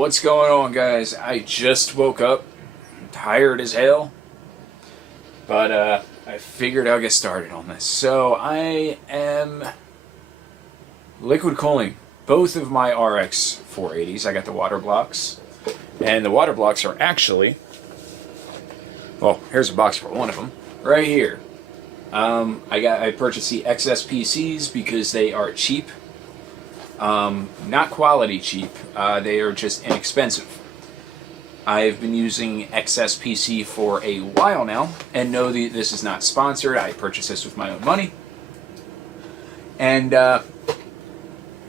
What's going on, guys? I just woke up, tired as hell, but I figured I'll get started on this. So I am liquid cooling both of my RX 480s. I got the water blocks, and the water blocks are actually, well, here's a box for one of them right here. I purchased the XSPCs because they are cheap. Not quality cheap, they are just inexpensive. I've been using XSPC for a while now, and know this is not sponsored. I purchased this with my own money. And,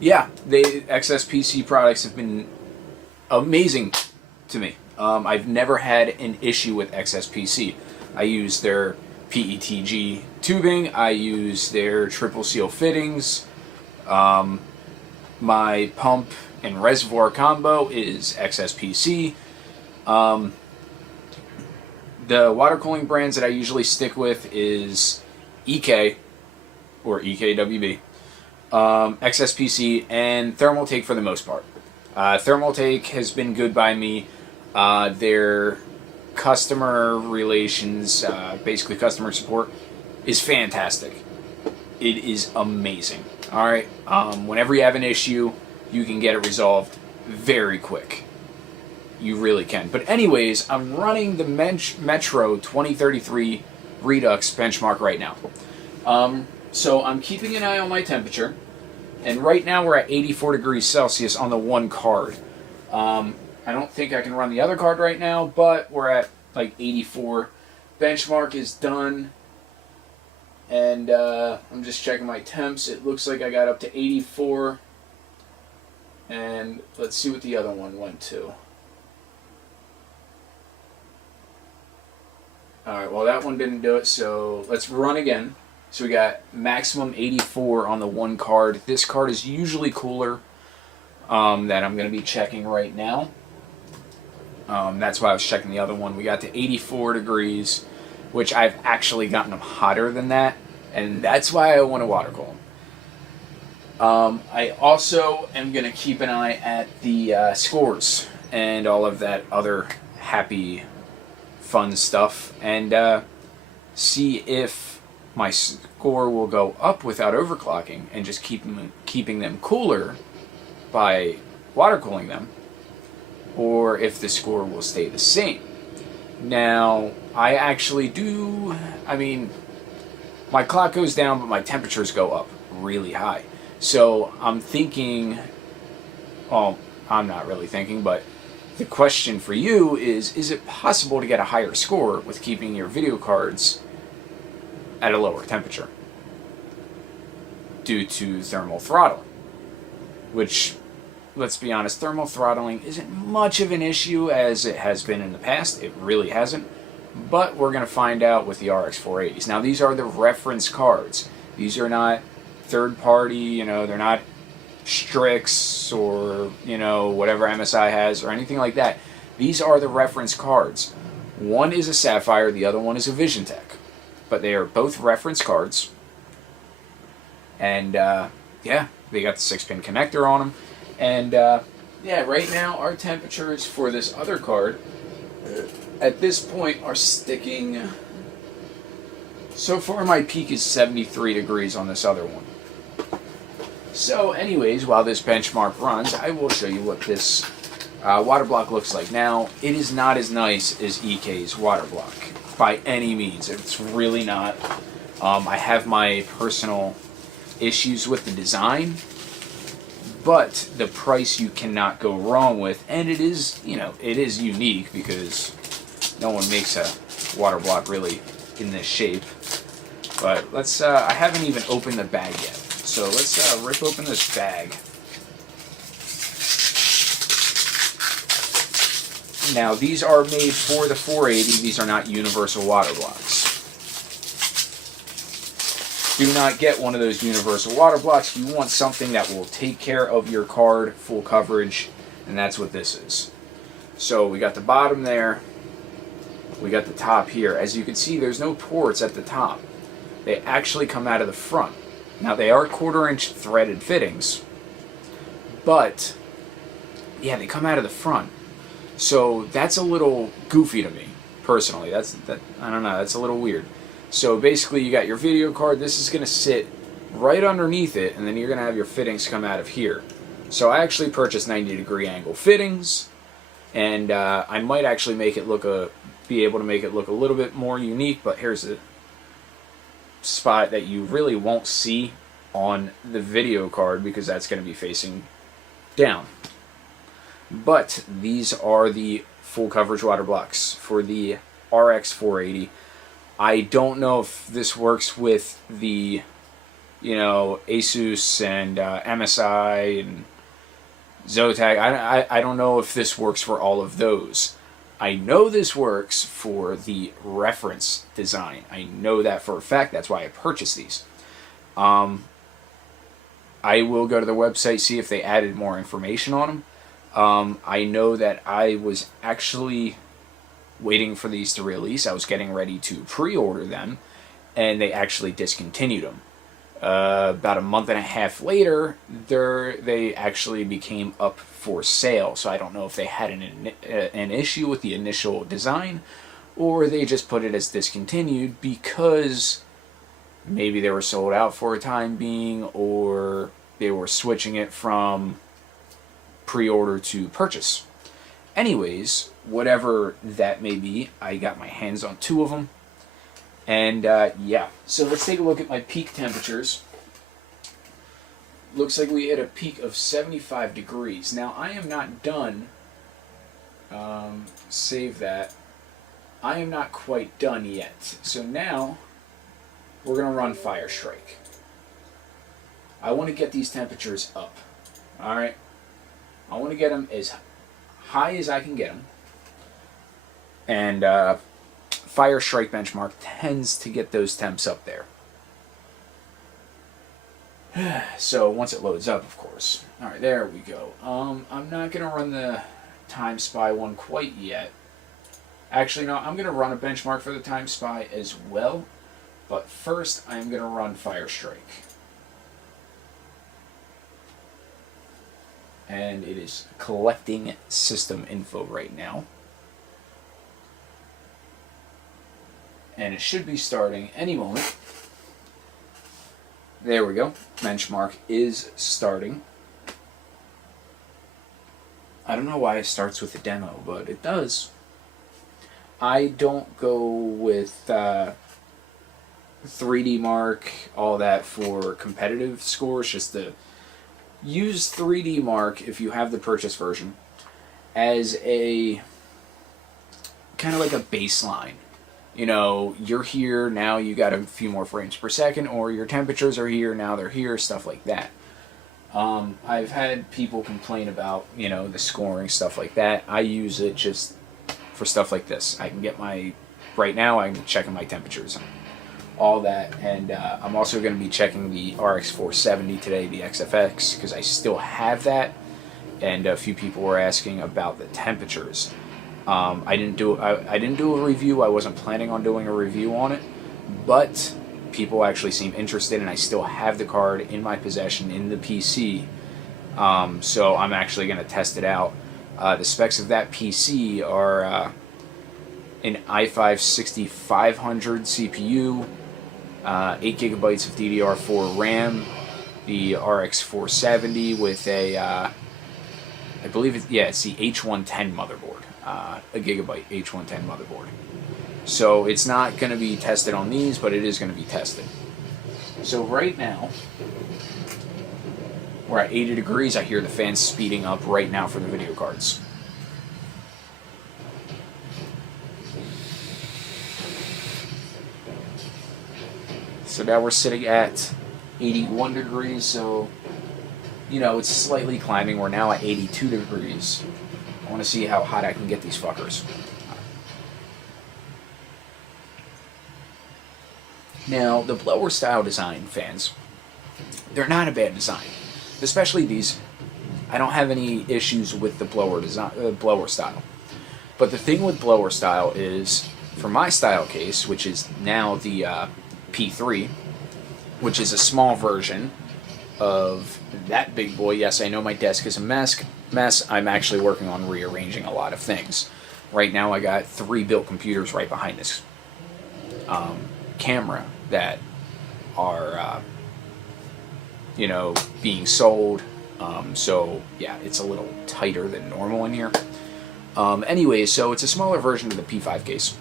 yeah, the XSPC products have been amazing to me. I've never had an issue with XSPC. I use their PETG tubing, I use their triple seal fittings, my pump and reservoir combo is XSPC. The water cooling brands that I usually stick with is EK, or EKWB, XSPC, and Thermaltake for the most part. Thermaltake has been good by me. Their customer relations, basically customer support, is fantastic. It is amazing. Alright, whenever you have an issue, you can get it resolved very quick. You really can. But anyways, I'm running the Metro 2033 Redux benchmark right now. So I'm keeping an eye on my temperature, and right now we're at 84 degrees Celsius on the one card. I don't think I can run the other card right now, but we're at like 84. Benchmark is done. And I'm just checking my temps. It looks like I got up to 84. And let's see what the other one went to. Alright, well that one didn't do it, so let's run again. So we got maximum 84 on the one card. This card is usually cooler, that I'm going to be checking right now. That's why I was checking the other one. We got to 84 degrees. Which I've actually gotten them hotter than that, and that's why I want to water cool them. I also am going to keep an eye at the scores and all of that other happy, fun stuff, and see if my score will go up without overclocking and just keeping them cooler by water cooling them, or if the score will stay the same. Now, I actually do, my clock goes down, but my temperatures go up really high. So I'm thinking, well, I'm not really thinking, but the question for you is it possible to get a higher score with keeping your video cards at a lower temperature due to thermal throttling? Which, let's be honest, thermal throttling isn't much of an issue as it has been in the past. It really hasn't. But we're going to find out with the RX 480s. Now, these are the reference cards. These are not third-party, they're not Strix or, whatever MSI has or anything like that. These are the reference cards. One is a Sapphire, the other one is a VisionTech. But they are both reference cards. And, yeah, they got the 6-pin connector on them. And, yeah, right now our temperatures for this other card at this point are sticking. So far my peak is 73 degrees on this other one. So anyways, while this benchmark runs, I will show you what this water block looks like. Now, it is not as nice as EK's water block by any means. It's really not. I have my personal issues with the design, but the price you cannot go wrong with, and it is, it is unique because no one makes a water block really in this shape. But let's, I haven't even opened the bag yet. So let's rip open this bag. Now, these are made for the 480. These are not universal water blocks. Do not get one of those universal water blocks. You want something that will take care of your card, full coverage, and that's what this is. So we got the bottom there. We got the top here. As you can see, there's no ports at the top. They actually come out of the front. Now, they are 1/4-inch threaded fittings, but Yeah, they come out of the front. So that's a little goofy to me, personally. I don't know, that's a little weird. So basically you got your video card, this is going to sit right underneath it, and then you're going to have your fittings come out of here. So I actually purchased 90-degree angle fittings, and I might actually make it be able to make it look a little bit more unique, but here's a spot that you really won't see on the video card because that's going to be facing down. But these are the full coverage water blocks for the RX 480. I don't know if this works with the, Asus and MSI and Zotac. I don't know if this works for all of those. I know this works for the reference design. I know that for a fact. That's why I purchased these. I will go to the website, see if they added more information on them. I know that I was actually waiting for these to release. I was getting ready to pre-order them, and they actually discontinued them. About a month and a half later, they actually became up for sale. So I don't know if they had an issue with the initial design, or they just put it as discontinued because maybe they were sold out for a time being, or they were switching it from pre-order to purchase. Anyways, whatever that may be, I got my hands on 2 of them. And yeah, so let's take a look at my peak temperatures. Looks like we hit a peak of 75 degrees. Now, I am not done. Save that. I am not quite done yet. So now, we're going to run Fire Strike. I want to get these temperatures up. Alright? I want to get them as high as I can get them. And Fire Strike benchmark tends to get those temps up there. So once it loads up, of course. Alright, there we go. I'm not going to run the Time Spy one quite yet. Actually, no, I'm going to run a benchmark for the Time Spy as well. But first, I'm going to run Fire Strike. And it is collecting system info right now. And it should be starting any moment. There we go. Benchmark is starting. I don't know why it starts with the demo, but it does. I don't go with 3D Mark, all that for competitive scores, just to use 3D Mark if you have the purchase version as a kind of like a baseline. You're here, now you got a few more frames per second, or your temperatures are here, now they're here, stuff like that. I've had people complain about, the scoring, stuff like that. I use it just for stuff like this. I can get right now I'm checking my temperatures, all that, and I'm also going to be checking the RX 470 today, the XFX, because I still have that, and a few people were asking about the temperatures. I didn't do a review. I wasn't planning on doing a review on it, but people actually seem interested, and I still have the card in my possession in the PC. So I'm actually going to test it out. The specs of that PC are an i5-6500 CPU, 8 gigabytes of DDR4 RAM, the RX 470 with a I believe it's the H110 motherboard, a gigabyte H110 motherboard. So it's not going to be tested on these, but it is going to be tested. So right now, we're at 80 degrees. I hear the fans speeding up right now for the video cards. So now we're sitting at 81 degrees, so it's slightly climbing. We're now at 82 degrees. I want to see how hot I can get these fuckers. Now, the blower style design, fans, they're not a bad design. Especially these. I don't have any issues with the blower style. But the thing with blower style is, for my style case, which is now the P3, which is a small version, of that big boy, yes, I know my desk is a mess. I'm actually working on rearranging a lot of things. Right now I got 3 built computers right behind this camera that are, being sold. So, yeah, it's a little tighter than normal in here. Anyways, so it's a smaller version of the P5 case.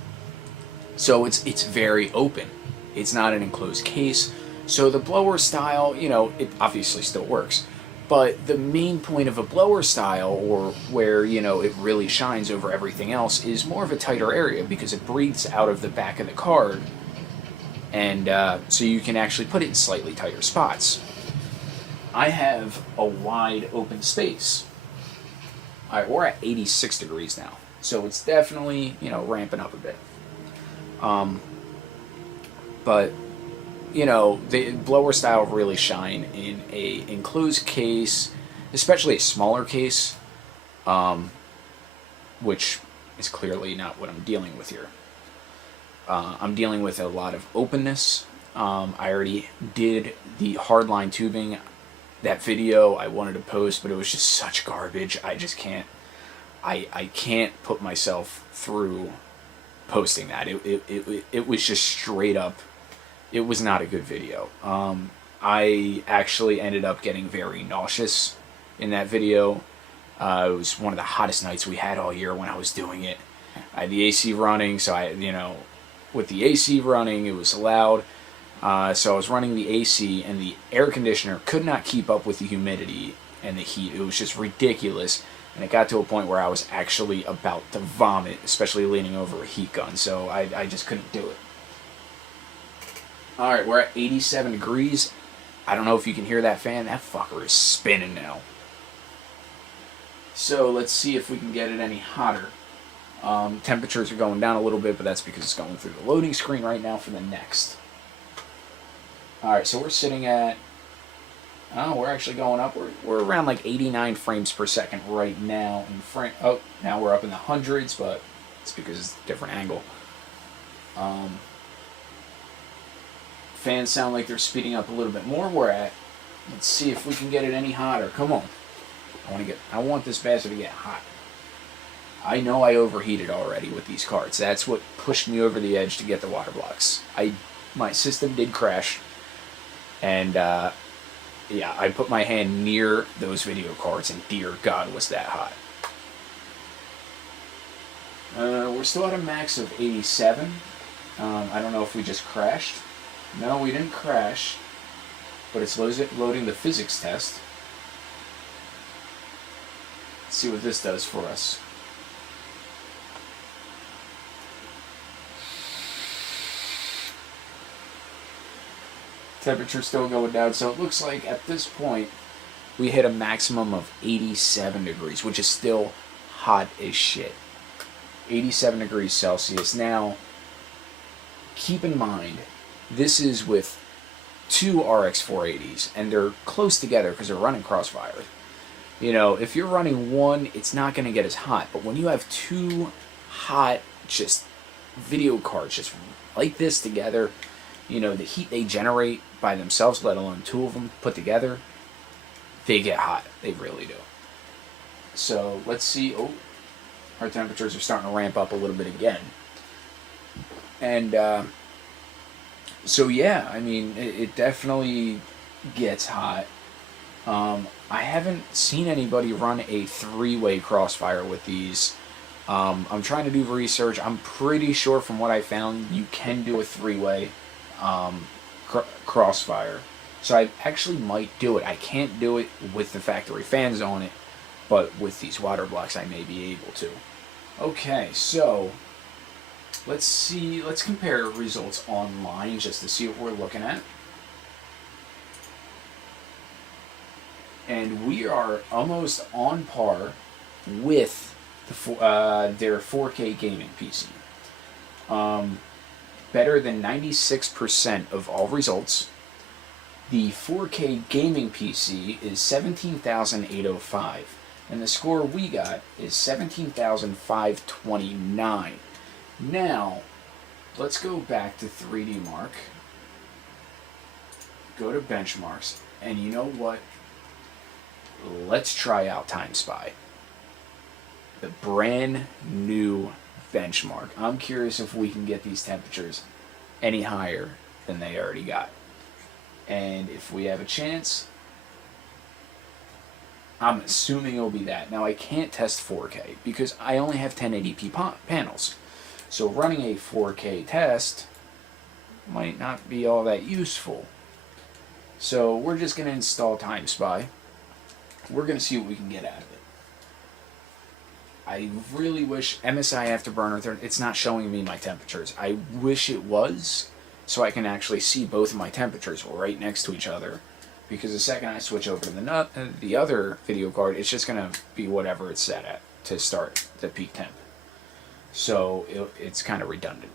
So it's very open. It's not an enclosed case. So the blower style, it obviously still works. But the main point of a blower style, or where, it really shines over everything else, is more of a tighter area because it breathes out of the back of the card. And so you can actually put it in slightly tighter spots. I have a wide open space. All right, we're at 86 degrees now. So it's definitely, ramping up a bit. But the blower style really shine in a enclosed case, especially a smaller case, which is clearly not what I'm dealing with here. I'm dealing with a lot of openness. I already did the hardline tubing. That video I wanted to post, but it was just such garbage. I just can't. I can't put myself through posting that. It was just straight up. It was not a good video. I actually ended up getting very nauseous in that video. It was one of the hottest nights we had all year when I was doing it. I had the AC running, so with the AC running, it was loud. So I was running the AC, and the air conditioner could not keep up with the humidity and the heat. It was just ridiculous. And it got to a point where I was actually about to vomit, especially leaning over a heat gun. So I just couldn't do it. Alright, we're at 87 degrees. I don't know if you can hear that fan. That fucker is spinning now. So let's see if we can get it any hotter. Temperatures are going down a little bit, but that's because it's going through the loading screen right now for the next. Alright, so we're sitting at... Oh, we're actually going up. We're around like 89 frames per second right now. Now we're up in the hundreds, but it's because it's a different angle. Fans sound like they're speeding up a little bit more. Let's see if we can get it any hotter. Come on. I want this bastard to get hot. I know I overheated already with these cards. That's what pushed me over the edge to get the water blocks. My system did crash. And, yeah, I put my hand near those video cards, and dear God, was that hot. We're still at a max of 87. I don't know if we just crashed. No, we didn't crash, but it's loading the physics test. Let's see what this does for us. Temperature still going down, so it looks like at this point we hit a maximum of 87 degrees, which is still hot as shit. 87 degrees Celsius. Now, keep in mind, this is with 2 RX 480's, and they're close together because they're running Crossfire. If you're running one, it's not going to get as hot, but when you have 2 hot, just video cards just like this together, the heat they generate by themselves, let alone 2 of them put together, they get hot. They really do. So let's see. Oh, our temperatures are starting to ramp up a little bit again. And so yeah, I mean, it definitely gets hot. I haven't seen anybody run a 3-way Crossfire with these. I'm trying to do research. I'm pretty sure from what I found, you can do a 3-way Crossfire. So I actually might do it. I can't do it with the factory fans on it, but with these water blocks I may be able to. Okay, so let's see. Let's compare results online just to see what we're looking at. And we are almost on par with their 4K gaming PC. Better than 96% of all results. The 4K gaming PC is 17,805, and the score we got is 17,529. Now, let's go back to 3D Mark. Go to benchmarks. And you know what? Let's try out Time Spy. The brand new benchmark. I'm curious if we can get these temperatures any higher than they already got. And if we have a chance, I'm assuming it'll be that. Now I can't test 4K because I only have 1080p panels. So running a 4K test might not be all that useful. So we're just going to install Time Spy. We're going to see what we can get out of it. I really wish MSI Afterburner, it's not showing me my temperatures. I wish it was, so I can actually see both of my temperatures right next to each other. Because the second I switch over to the other video card, it's just going to be whatever it's set at to start the peak temp. So it's kind of redundant.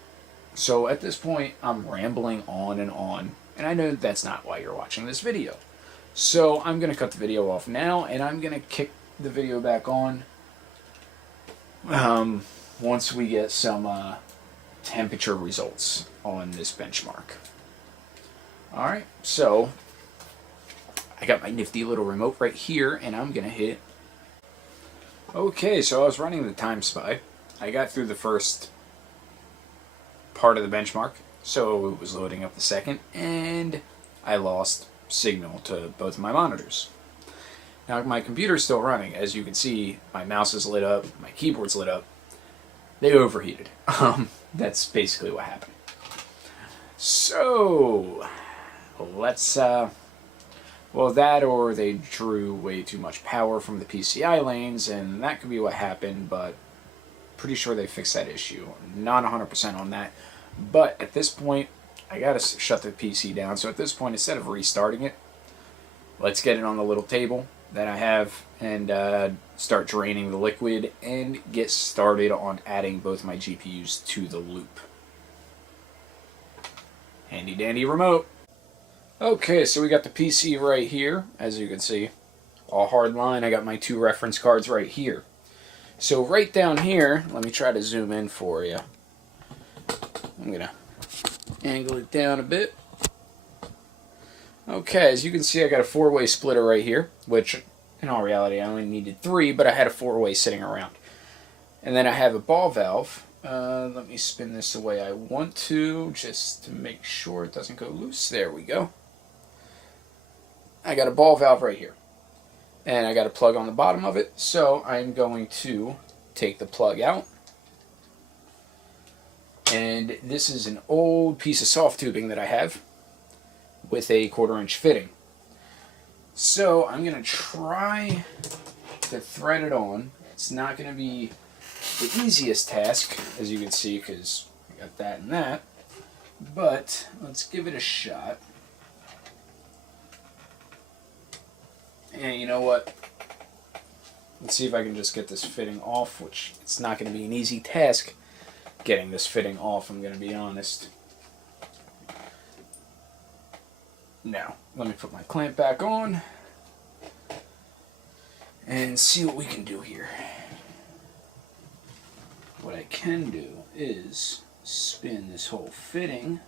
So at this point, I'm rambling on, and I know that's not why you're watching this video. So I'm going to cut the video off now, and I'm going to kick the video back on once we get some temperature results on this benchmark. Alright, so I got my nifty little remote right here, and I'm going to hit. Okay, so I was running the Time Spy. I got through the first part of the benchmark, so it was loading up the second, and I lost signal to both of my monitors. Now my computer's still running. As you can see, my mouse is lit up, my keyboard's lit up. They overheated. That's basically what happened. So let's well, that or they drew way too much power from the PCI lanes, and that could be what happened, but pretty sure they fixed that issue. Not 100% on that, but at this point, I gotta shut the PC down. So at this point, instead of restarting it, let's get it on the little table that I have and start draining the liquid and get started on adding both my GPUs to the loop. Handy dandy remote. Okay, so we got the PC right here, as you can see. All hard line. I got my two reference cards right here. So right down here, let me try to zoom in for you. I'm going to angle it down a bit. Okay, as you can see, I got a 4-way splitter right here, which in all reality I only needed 3, but I had a 4-way sitting around. And then I have a ball valve. Let me spin this the way I want to, just to make sure it doesn't go loose. There we go. I got a ball valve right here. And I got a plug on the bottom of it, so I'm going to take the plug out. And this is an old piece of soft tubing that I have with a 1/4-inch fitting. So I'm going to try to thread it on. It's not going to be the easiest task, as you can see, because I got that and that. But let's give it a shot. And you know what? Let's see if I can just get this fitting off, which it's not going to be an easy task getting this fitting off, I'm going to be honest. Now, let me put my clamp back on and see what we can do here. What I can do is spin this whole fitting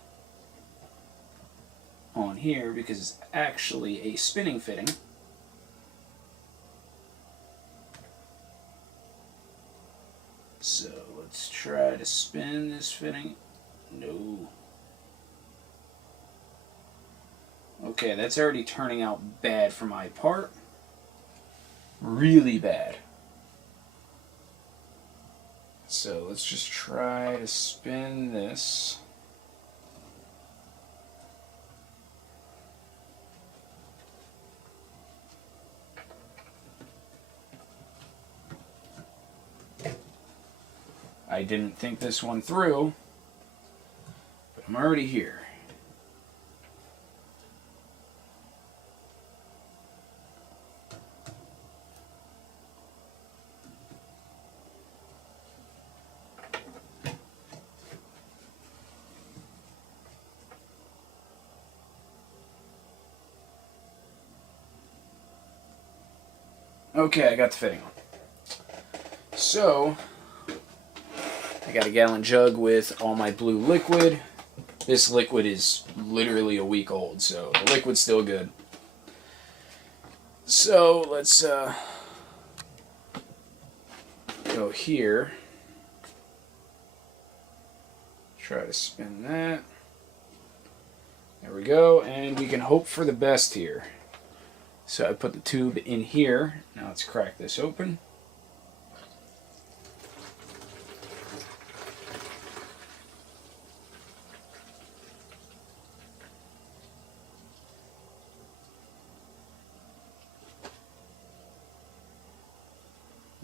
on here because it's actually a spinning fitting. So let's try to spin this fitting. No. Okay, that's already turning out bad for my part. Really bad. So let's just try to spin this. I didn't think this one through, but I'm already here. Okay, I got the fitting on. So I got a gallon jug with all my blue liquid. This liquid is literally a week old, so the liquid's still good. So let's go here. Try to spin that. There we go, and we can hope for the best here. So I put the tube in here. Now let's crack this open.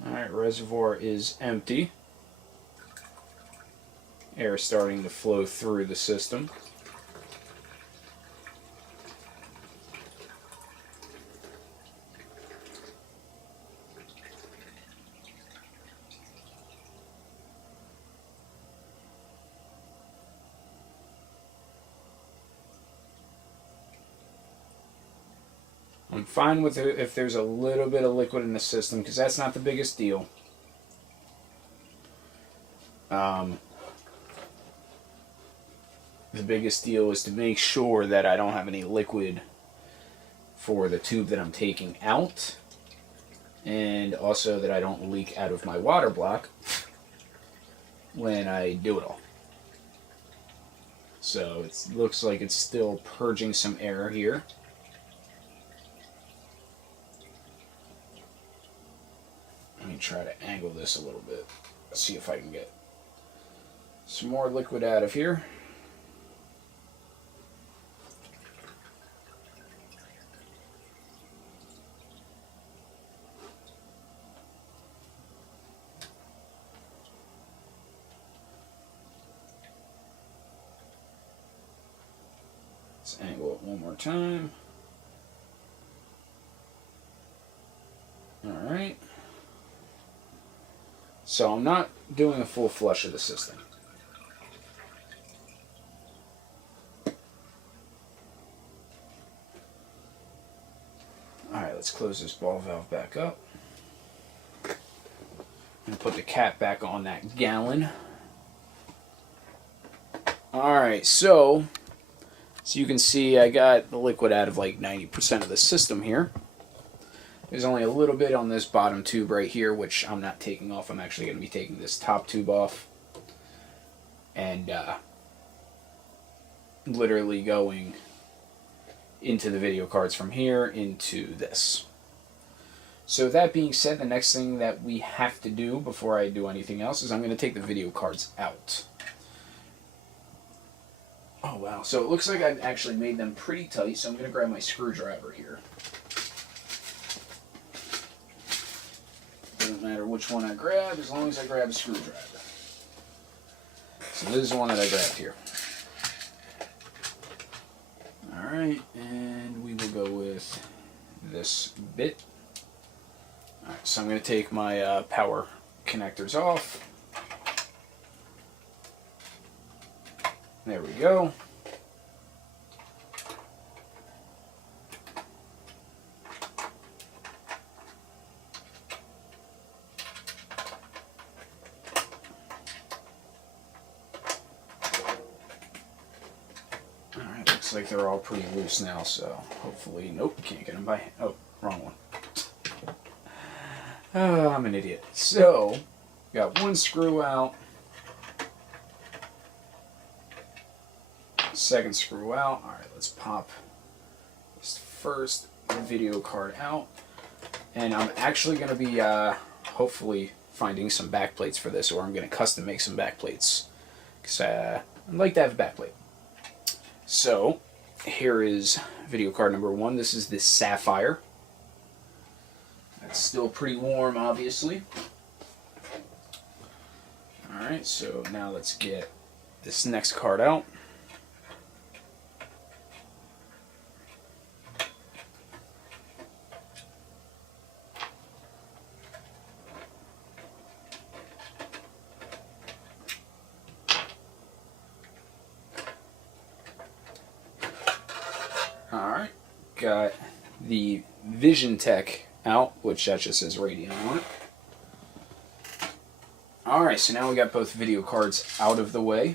Alright, reservoir is empty. Air starting to flow through the system. I'm fine with it if there's a little bit of liquid in the system, because that's not the biggest deal. The biggest deal is to make sure that I don't have any liquid for the tube that I'm taking out, and also that I don't leak out of my water block when I do it all. So it looks like it's still purging some air here. Let me try to angle this a little bit. See if I can get some more liquid out of here. Let's angle it one more time. Alright. So I'm not doing a full flush of the system. Alright, let's close this ball valve back up. And put the cap back on that gallon. Alright, so you can see I got the liquid out of like 90% of the system here. There's only a little bit on this bottom tube right here, which I'm not taking off. I'm actually going to be taking this top tube off and literally going into the video cards from here into this. So that being said, the next thing that we have to do before I do anything else is I'm going to take the video cards out. Oh wow, so it looks like I've actually made them pretty tight, so I'm going to grab my screwdriver here. Doesn't matter which one I grab, as long as I grab a screwdriver. So this is the one that I grabbed here. Alright, and we will go with this bit. Alright, so I'm going to take my power connectors off. There we go. Alright, looks like they're all pretty loose now, so hopefully, nope, can't get them by, oh, wrong one. I'm an idiot. So, got one screw out. Second screw out. Alright, let's pop this first video card out. And I'm actually going to be hopefully finding some back plates for this, or I'm going to custom make some back plates. Because I'd like to have a back plate. So, here is video card number one. This is the Sapphire. That's still pretty warm, obviously. Alright, so now let's get this next card out. Alright, got the Vision Tech out, which that just says Radeon on it. Alright, so now we got both video cards out of the way.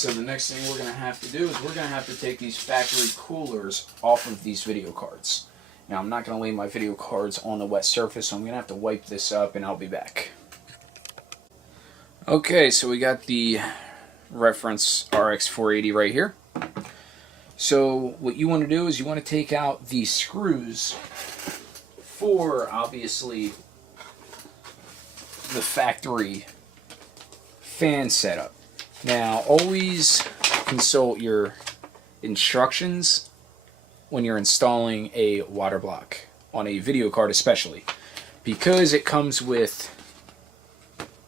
So the next thing we're going to have to do is we're going to have to take these factory coolers off of these video cards. Now I'm not going to lay my video cards on the wet surface, so I'm going to have to wipe this up and I'll be back. Okay, so we got the reference RX 480 right here. So what you want to do is you want to take out the screws for, obviously, the factory fan setup. Now, always consult your instructions when you're installing a water block on a video card, especially because it comes with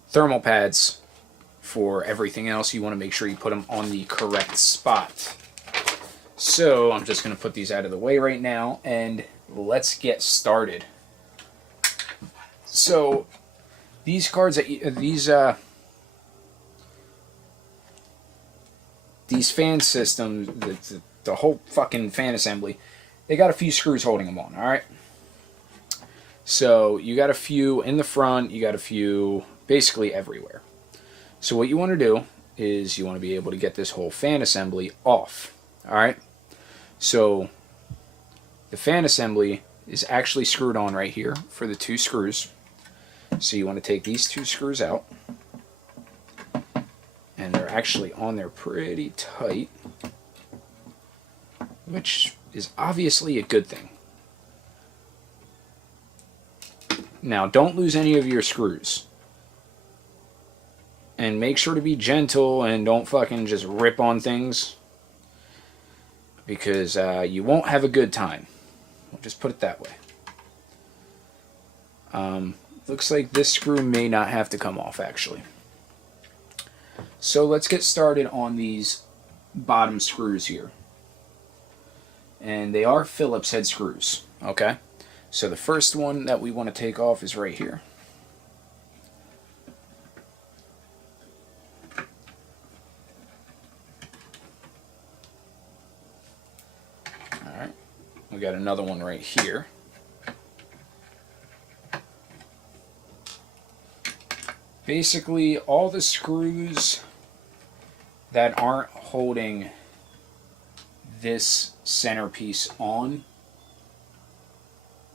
thermal pads for everything else. You want to make sure you put them on the correct spot. So I'm just going to put these out of the way right now and let's get started. So these cards, these fan systems, the whole fucking fan assembly, they got a few screws holding them on, alright? So you got a few in the front, you got a few basically everywhere. So what you want to do is you want to be able to get this whole fan assembly off, alright? So the fan assembly is actually screwed on right here for the two screws. So you want to take these two screws out. And they're actually on there pretty tight, which is obviously a good thing. Now, don't lose any of your screws. And make sure to be gentle and don't fucking just rip on things, because you won't have a good time. We'll just put it that way. Looks like this screw may not have to come off, actually. So let's get started on these bottom screws here. And they are Phillips head screws, okay? So the first one that we want to take off is right here. Alright, we got another one right here. Basically, all the screws that aren't holding this centerpiece on,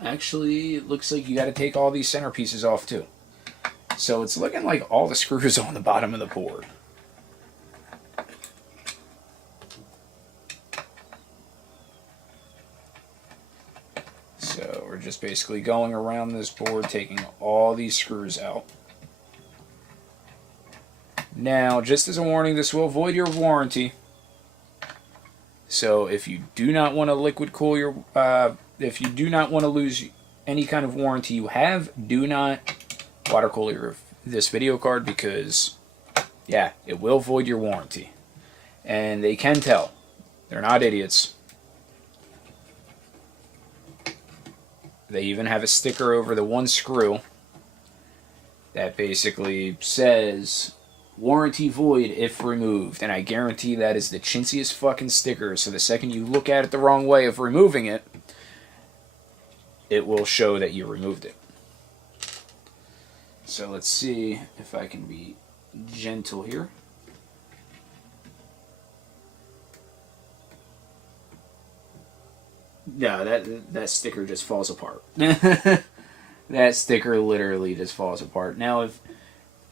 actually, it looks like you got to take all these centerpieces off too. So it's looking like all the screws on the bottom of the board. So we're just basically going around this board, taking all these screws out. Now, just as a warning, this will void your warranty. So if you do not want to liquid cool your, if you do not want to lose any kind of warranty you have, do not water cool this video card, because, yeah, it will void your warranty. And they can tell. They're not idiots. They even have a sticker over the one screw that basically says warranty void if removed, and I guarantee that is the chintziest fucking sticker, so the second you look at it the wrong way of removing it, it will show that you removed it. So let's see if I can be gentle here. No, that sticker just falls apart. That sticker literally just falls apart. Now,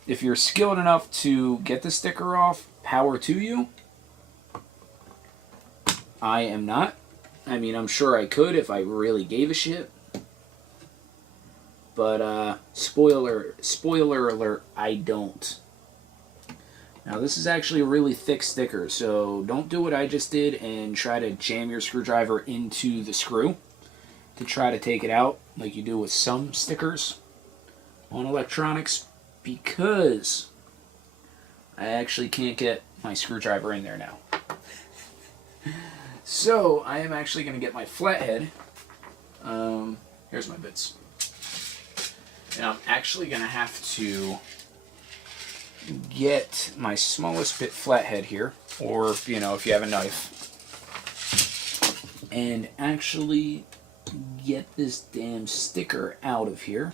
if you're skilled enough to get the sticker off, power to you. I am not. I mean, I'm sure I could if I really gave a shit. But, spoiler alert, I don't. Now, this is actually a really thick sticker, so don't do what I just did and try to jam your screwdriver into the screw to try to take it out, like you do with some stickers on electronics, because I actually can't get my screwdriver in there now. So, I am actually going to get my flathead. Here's my bits. And I'm actually going to have to get my smallest bit flathead here, or, you know, if you have a knife, and actually get this damn sticker out of here.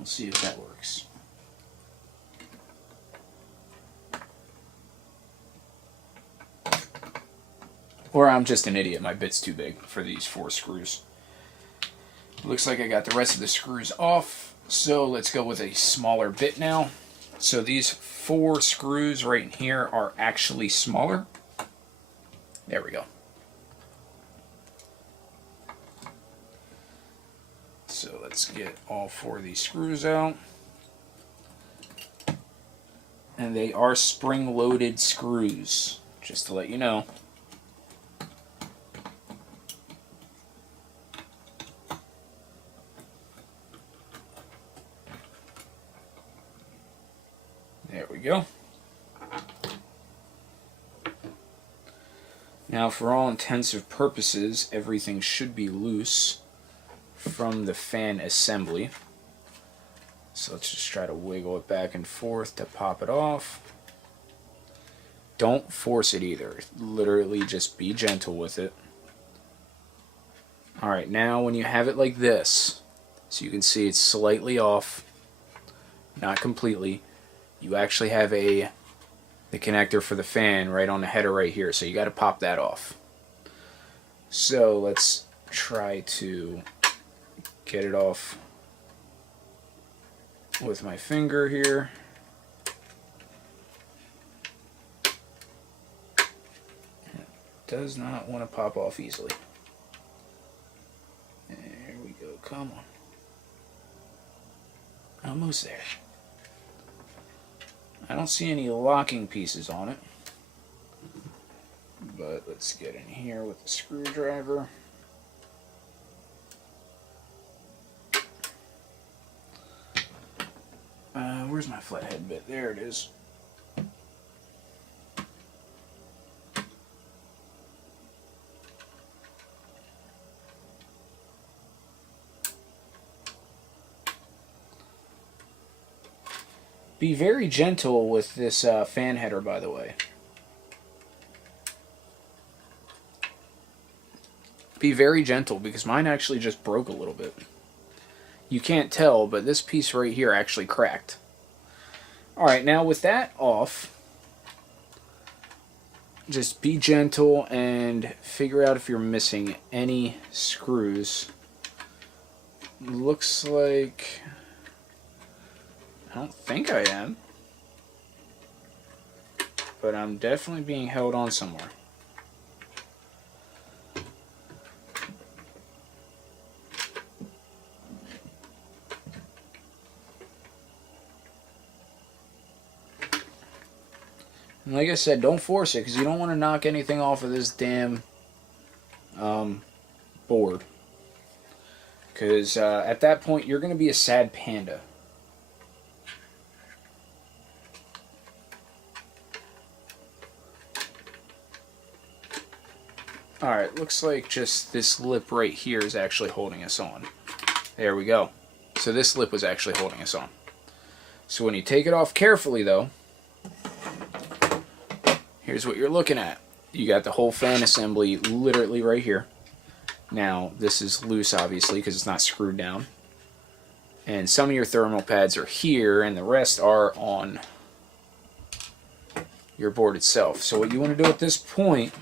We'll see if that works. Or I'm just an idiot. My bit's too big for these 4 screws. Looks like I got the rest of the screws off. So let's go with a smaller bit now. So these 4 screws right in here are actually smaller. There we go. So let's get all 4 of these screws out. And they are spring-loaded screws, just to let you know. There we go. Now, for all intensive purposes, everything should be loose from the fan assembly. So let's just try to wiggle it back and forth to pop it off. Don't force it either. Literally just be gentle with it. Alright, now when you have it like this, so you can see it's slightly off, not completely, you actually have the connector for the fan right on the header right here, so you got to pop that off. So let's try to get it off with my finger here. It does not want to pop off easily. There we go, come on. Almost there. I don't see any locking pieces on it, but let's get in here with the screwdriver. Where's my flathead bit? There it is. Be very gentle with this fan header, by the way. Be very gentle, because mine actually just broke a little bit. You can't tell, but this piece right here actually cracked. Alright, now with that off, just be gentle and figure out if you're missing any screws. Looks like... I don't think I am, but I'm definitely being held on somewhere. And like I said, don't force it, because you don't want to knock anything off of this damn board. Because at that point, you're going to be a sad panda. Alright, looks like just this lip right here is actually holding us on. There we go. So this lip was actually holding us on. So when you take it off carefully, though, here's what you're looking at. You got the whole fan assembly literally right here. Now, this is loose, obviously, because it's not screwed down. And some of your thermal pads are here, and the rest are on your board itself. So what you want to do at this point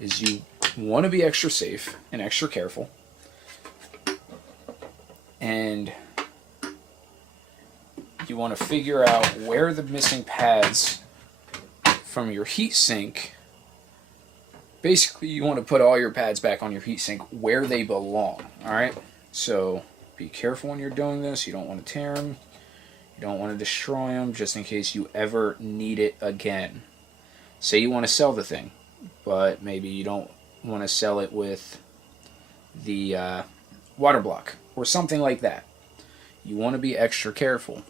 is you want to be extra safe and extra careful. And you want to figure out where the missing pads from your heatsink. Basically, you want to put all your pads back on your heatsink where they belong. Alright? So be careful when you're doing this. You don't want to tear them. You don't want to destroy them, just in case you ever need it again. Say you want to sell the thing, but maybe you don't want to sell it with the water block or something like that. You want to be extra careful.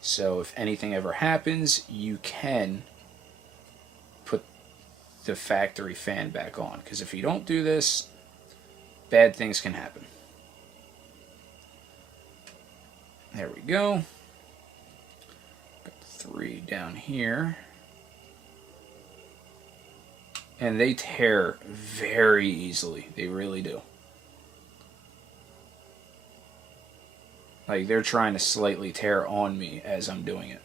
So if anything ever happens, you can put the factory fan back on. Because if you don't do this, bad things can happen. There we go. Got 3 down here. And they tear very easily. They really do. Like, they're trying to slightly tear on me as I'm doing it.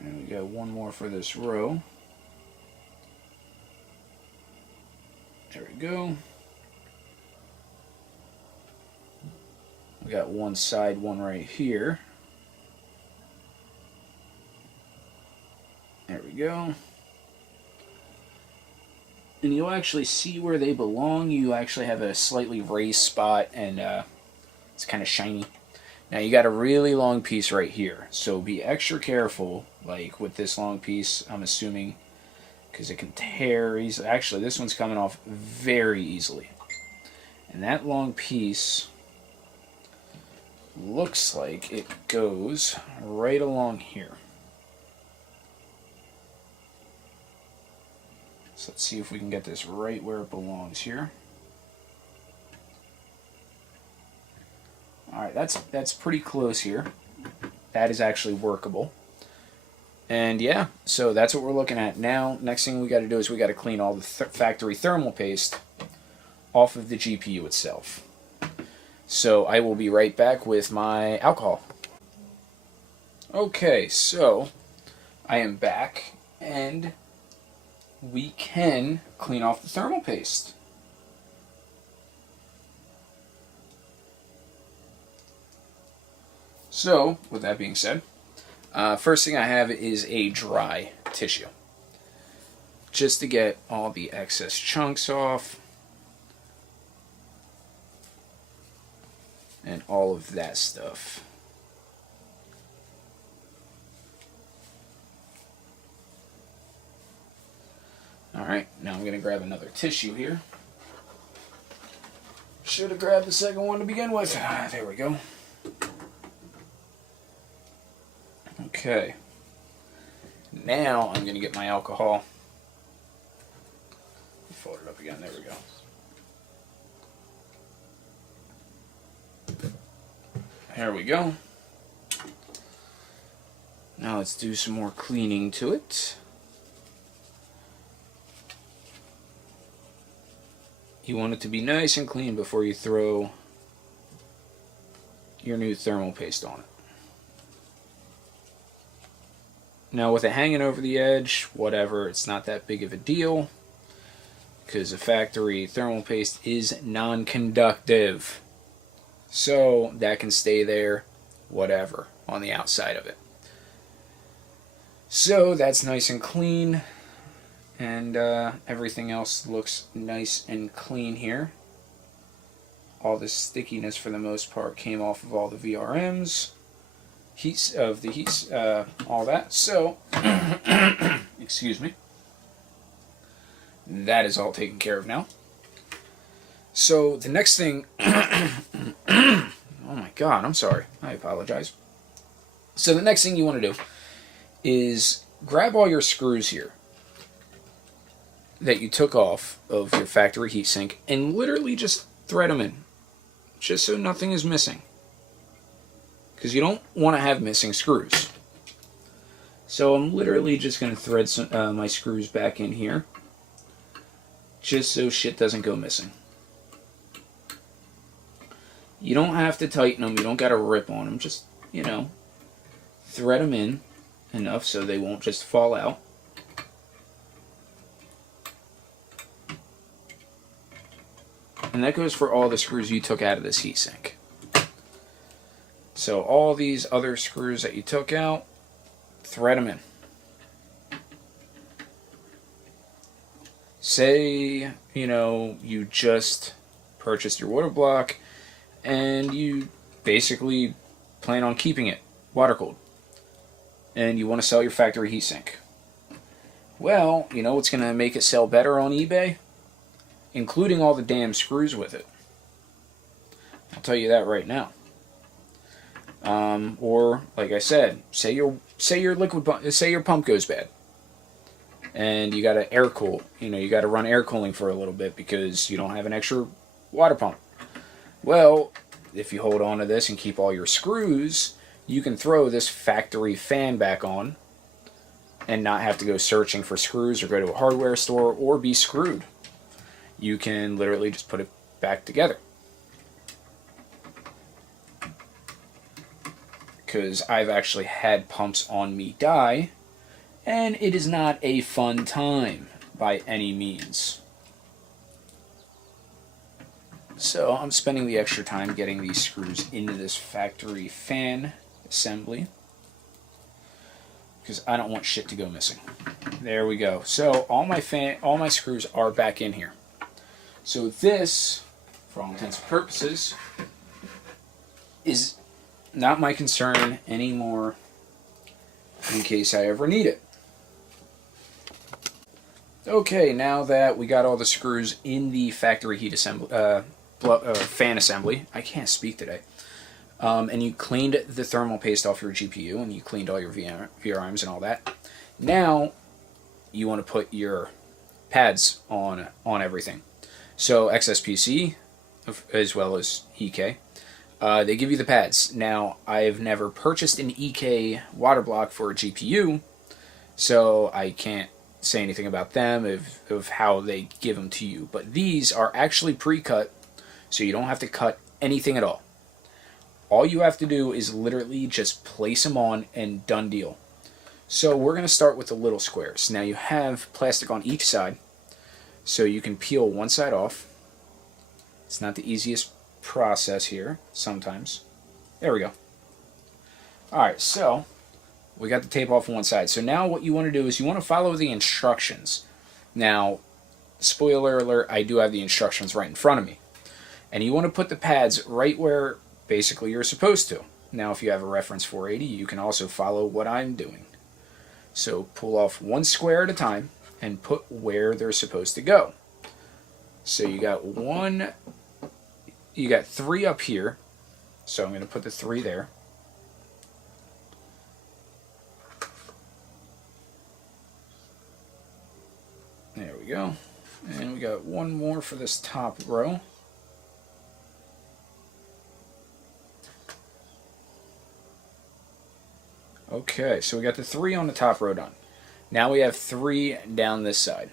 And we got one more for this row. There we go. We got one side one right here. There we go. And you'll actually see where they belong. You actually have a slightly raised spot, and it's kind of shiny. Now you got a really long piece right here, so be extra careful. Like with this long piece, I'm assuming, because it can tear easily. Actually, this one's coming off very easily. And that long piece looks like it goes right along here. So let's see if we can get this right where it belongs here. Alright, that's pretty close here. That is actually workable. And yeah, so that's what we're looking at now. Next thing we got to do is we got to clean all the factory thermal paste off of the GPU itself. So I will be right back with my alcohol. Okay, so I am back, and we can clean off the thermal paste. So, with that being said, first thing I have is a dry tissue, just to get all the excess chunks off and all of that stuff. Alright, now I'm going to grab another tissue here. Should have grabbed the second one to begin with. There we go. Okay. Now I'm going to get my alcohol. Fold it up again. There we go. There we go. Now let's do some more cleaning to it. You want it to be nice and clean before you throw your new thermal paste on it. Now with it hanging over the edge, whatever, it's not that big of a deal, because the factory thermal paste is non-conductive. So that can stay there, whatever, on the outside of it. So that's nice and clean. And everything else looks nice and clean here. All the stickiness for the most part came off of all the VRMs, all that. So, excuse me. That is all taken care of now. So the next thing, oh my God, I'm sorry. I apologize. So the next thing you want to do is grab all your screws here that you took off of your factory heatsink and literally just thread them in, just so nothing is missing, because you don't want to have missing screws. So I'm literally just going to thread my screws back in here, just so shit doesn't go missing. You don't have to tighten them, you don't got to rip on them, just, you know, thread them in enough so they won't just fall out. And that goes for all the screws you took out of this heatsink. So all these other screws that you took out, thread them in. Say, you know, you just purchased your water block and you basically plan on keeping it water cooled, and you want to sell your factory heatsink. Well, you know what's going to make it sell better on eBay? Including all the damn screws with it. I'll tell you that right now. Or like I said, say your pump goes bad, and you got to air cool. You know, you got to run air cooling for a little bit because you don't have an extra water pump. Well, if you hold on to this and keep all your screws, you can throw this factory fan back on and not have to go searching for screws or go to a hardware store or be screwed. You can literally just put it back together. Because I've actually had pumps on me die, and it is not a fun time by any means. So I'm spending the extra time getting these screws into this factory fan assembly, because I don't want shit to go missing. There we go. So all my screws are back in here. So this, for all intents and purposes, is not my concern anymore in case I ever need it. Okay, now that we got all the screws in the factory heat assembly, fan assembly, I can't speak today, and you cleaned the thermal paste off your GPU and you cleaned all your VRMs and all that, now you want to put your pads on everything. So XSPC, as well as EK, they give you the pads. Now, I've never purchased an EK water block for a GPU, so I can't say anything about them of how they give them to you. But these are actually pre-cut, so you don't have to cut anything at all. All you have to do is literally just place them on and done deal. So we're going to start with the little squares. Now you have plastic on each side, so you can peel one side off. It's not the easiest process here sometimes. There we go. Alright, so we got the tape off one side. So now what you want to do is you want to follow the instructions. Now, spoiler alert, I do have the instructions right in front of me. And you want to put the pads right where basically you're supposed to. Now if you have a reference 480, you can also follow what I'm doing. So pull off one square at a time and put where they're supposed to go. So you got three up here, so I'm going to put the three there. There we go. And we got one more for this top row. Okay, so we got the three on the top row done. Now we have three down this side.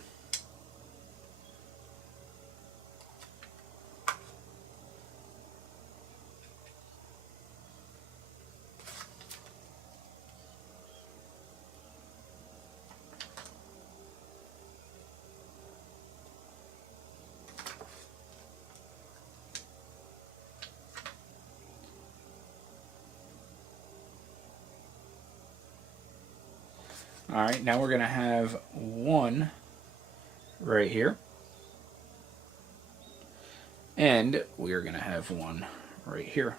Alright, now we're going to have one right here. And we're going to have one right here.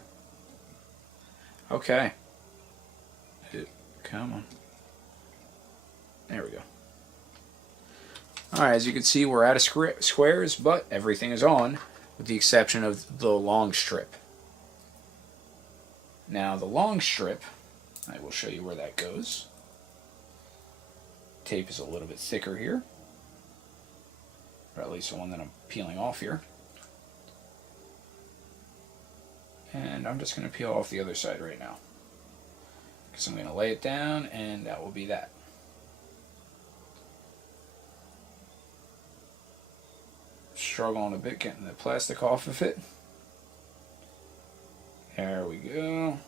Okay. Come on. There we go. Alright, as you can see, we're out of squares, but everything is on, with the exception of the long strip. Now, the long strip, I will show you where that goes. Tape is a little bit thicker here, or at least the one that I'm peeling off here. And I'm just going to peel off the other side right now, because I'm going to lay it down, and that will be that. Struggling a bit getting the plastic off of it. There we go.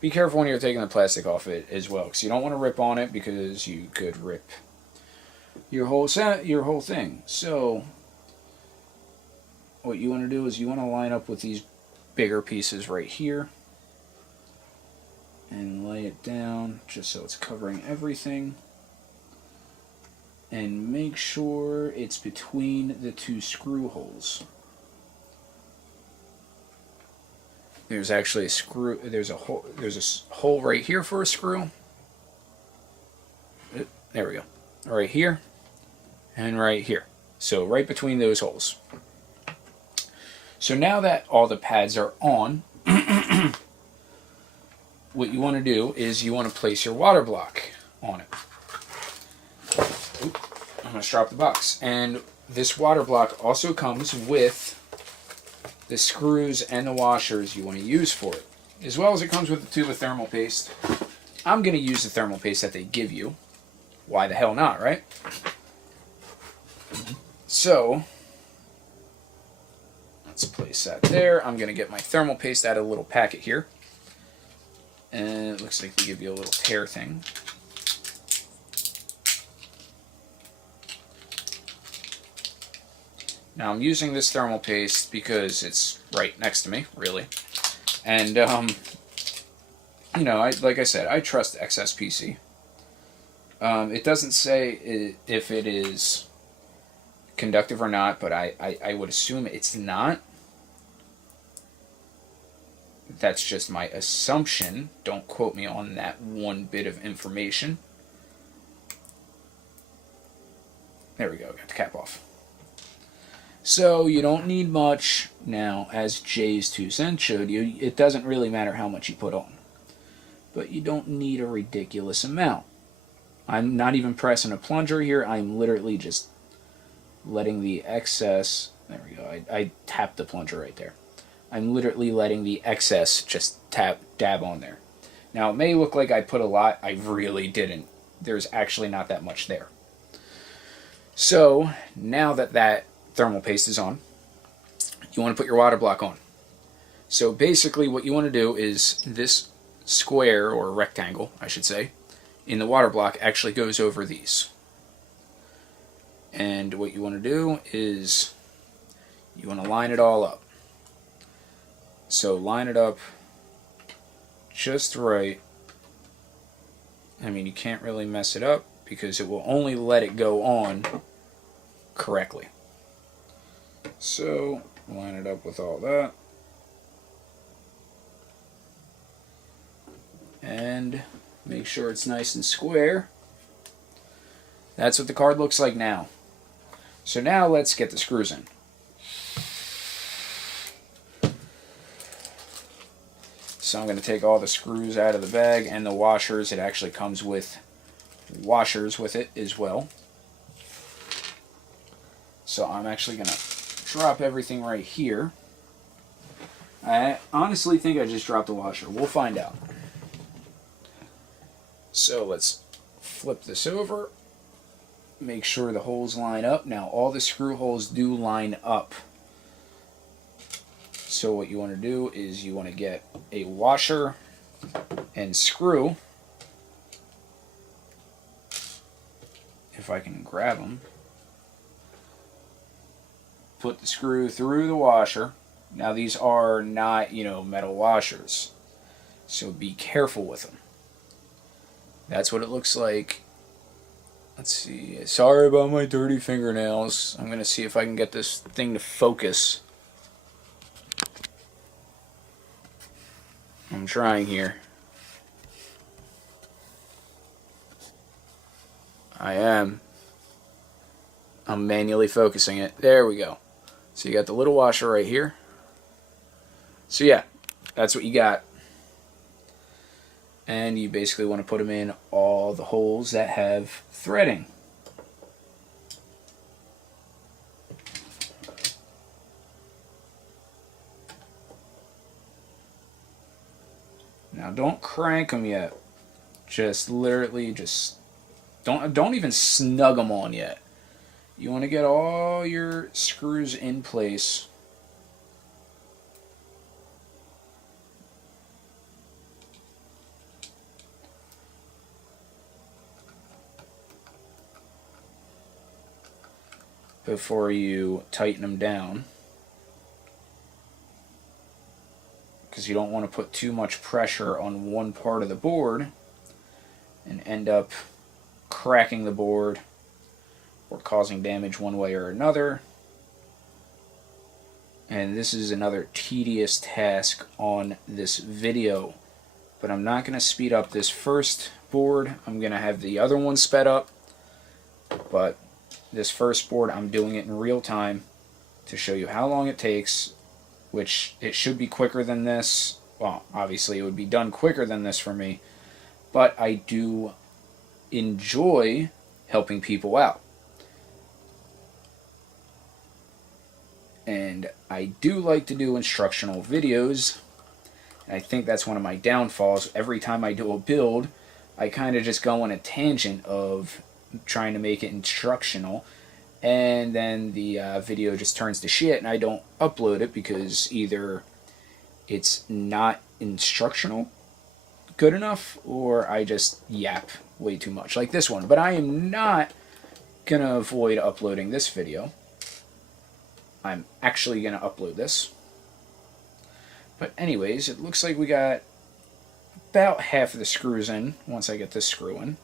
Be careful when you're taking the plastic off it as well, because you don't want to rip on it, because you could rip your whole thing. So what you want to do is you want to line up with these bigger pieces right here and lay it down just so it's covering everything, and make sure it's between the two screw holes. There's actually a screw. There's a hole right here for a screw. There we go. Right here and right here. So right between those holes. So now that all the pads are on, what you want to do is you want to place your water block on it. Oop, I'm going to drop the box. And this water block also comes with the screws and the washers you want to use for it. as well as it comes with a tube of thermal paste. I'm going to use the thermal paste that they give you. Why the hell not, right? So, let's place that there. I'm going to get my thermal paste out of a little packet here. And it looks like they give you a little tear thing. Now I'm using this thermal paste because it's right next to me, really. And, you know, like I said, I trust XSPC. It doesn't say if it is conductive or not, but I would assume it's not. That's just my assumption. Don't quote me on that one bit of information. There we go, got the cap off. So you don't need much. Now, as Jay's 2 cents showed you, it doesn't really matter how much you put on. But you don't need a ridiculous amount. I'm not even pressing a plunger here. I'm literally just letting the excess... There we go. I tapped the plunger right there. I'm literally letting the excess just dab on there. Now, it may look like I put a lot. I really didn't. There's actually not that much there. So, now that thermal paste is on, you want to put your water block on. So basically what you want to do is this square, or rectangle I should say, in the water block actually goes over these. And what you want to do is you want to line it all up. So line it up just right. I mean, you can't really mess it up because it will only let it go on correctly. So, line it up with all that. And make sure it's nice and square. That's what the card looks like now. So now let's get the screws in. So I'm going to take all the screws out of the bag and the washers. It actually comes with washers with it as well. So I'm actually going to drop everything right here. I honestly think I just dropped the washer. We'll find out. So let's flip this over. Make sure the holes line up. Now all the screw holes do line up. So what you want to do is you want to get a washer and screw. If I can grab them. Put the screw through the washer. Now these are not, metal washers. So be careful with them. That's what it looks like. Let's see. Sorry about my dirty fingernails. I'm going to see if I can get this thing to focus. I'm trying here. I am. I'm manually focusing it. There we go. So you got the little washer right here. So yeah, that's what you got. And you basically want to put them in all the holes that have threading. Now don't crank them yet. Just literally don't even snug them on yet. You want to get all your screws in place. Before you tighten them down. Because you don't want to put too much pressure on one part of the board and end up cracking the board or causing damage one way or another. And this is another tedious task on this video. But I'm not going to speed up this first board. I'm going to have the other one sped up. But this first board, I'm doing it in real time to show you how long it takes, which it should be quicker than this. Well, obviously it would be done quicker than this for me. But I do enjoy helping people out. And I do like to do instructional videos, And I think that's one of my downfalls. Every time I do a build, I kind of just go on a tangent of trying to make it instructional, and then the video just turns to shit, and I don't upload it because either it's not instructional good enough, or I just yap way too much, like this one. But I am not going to avoid uploading this video. I'm actually going to upload this. But anyways, it looks like we got about half of the screws in once I get this screw in.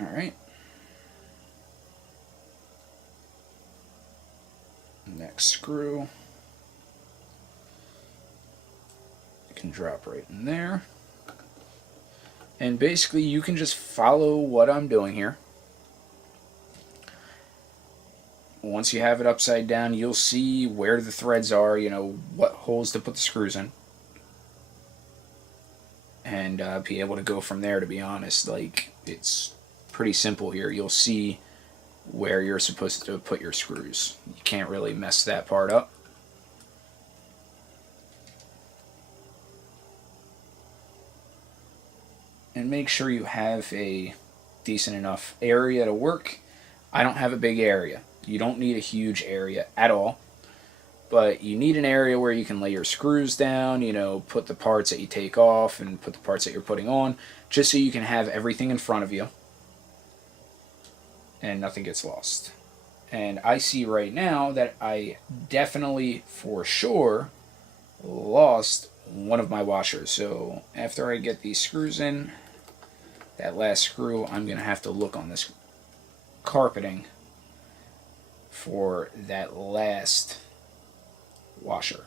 Alright. Next screw. It can drop right in there. And basically you can just follow what I'm doing here. Once you have it upside down, you'll see where the threads are, you know, what holes to put the screws in. And be able to go from there, to be honest. Like, it's pretty simple here. You'll see where you're supposed to put your screws. You can't really mess that part up. And make sure you have a decent enough area to work. I don't have a big area. You don't need a huge area at all. But you need an area where you can lay your screws down, you know, put the parts that you take off and put the parts that you're putting on, just so you can have everything in front of you and nothing gets lost. And I see right now that I definitely, for sure, lost one of my washers. So after I get these screws in, that last screw, I'm going to have to look on this carpeting for that last washer.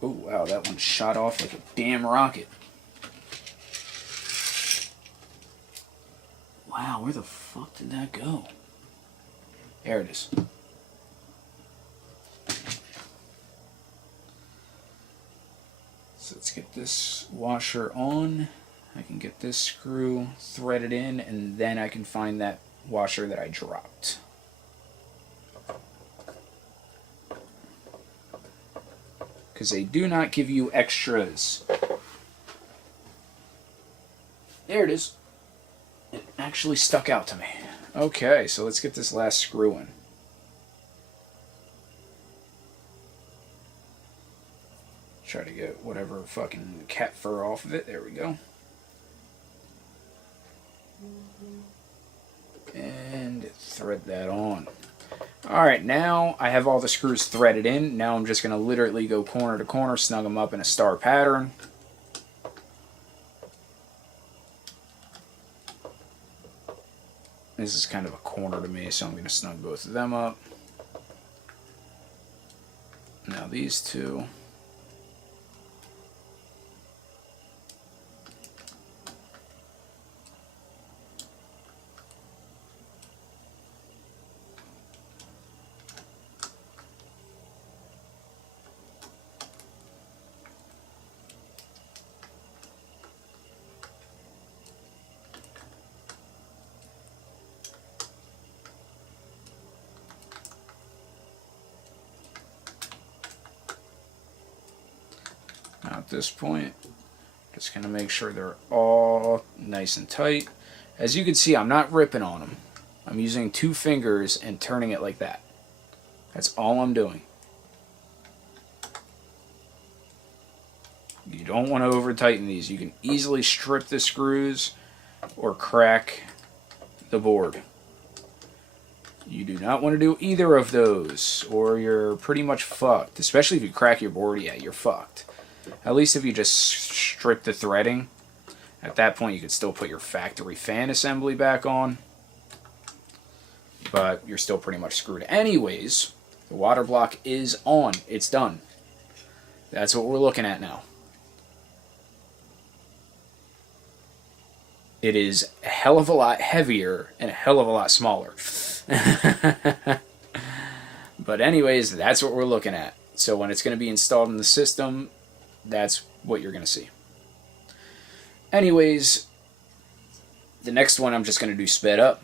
Oh wow, that one shot off like a damn rocket. Wow, where the fuck did that go? There it is. So let's get this washer on. I can get this screw threaded in, and then I can find that washer that I dropped. Because they do not give you extras. There it is. It actually stuck out to me. Okay, so let's get this last screw in. Try to get whatever fucking cat fur off of it. There we go. And thread that on. Alright, now I have all the screws threaded in. Now I'm just going to literally go corner to corner, snug them up in a star pattern. This is kind of a corner to me, so I'm going to snug both of them up. Now these two. Now at this point, just going to make sure they're all nice and tight. As you can see, I'm not ripping on them. I'm using 2 fingers and turning it like that. That's all I'm doing. You don't want to over tighten these. You can easily strip the screws or crack the board. You do not want to do either of those, or you're pretty much fucked. Especially if you crack your board, yeah, you're fucked. At least if you just strip the threading, at that point you could still put your factory fan assembly back on. But you're still pretty much screwed. Anyways, the water block is on. It's done. That's what we're looking at now. It is a hell of a lot heavier and a hell of a lot smaller. But anyways, that's what we're looking at. So when it's going to be installed in the system, that's what you're going to see. Anyways, the next one I'm just going to do sped up.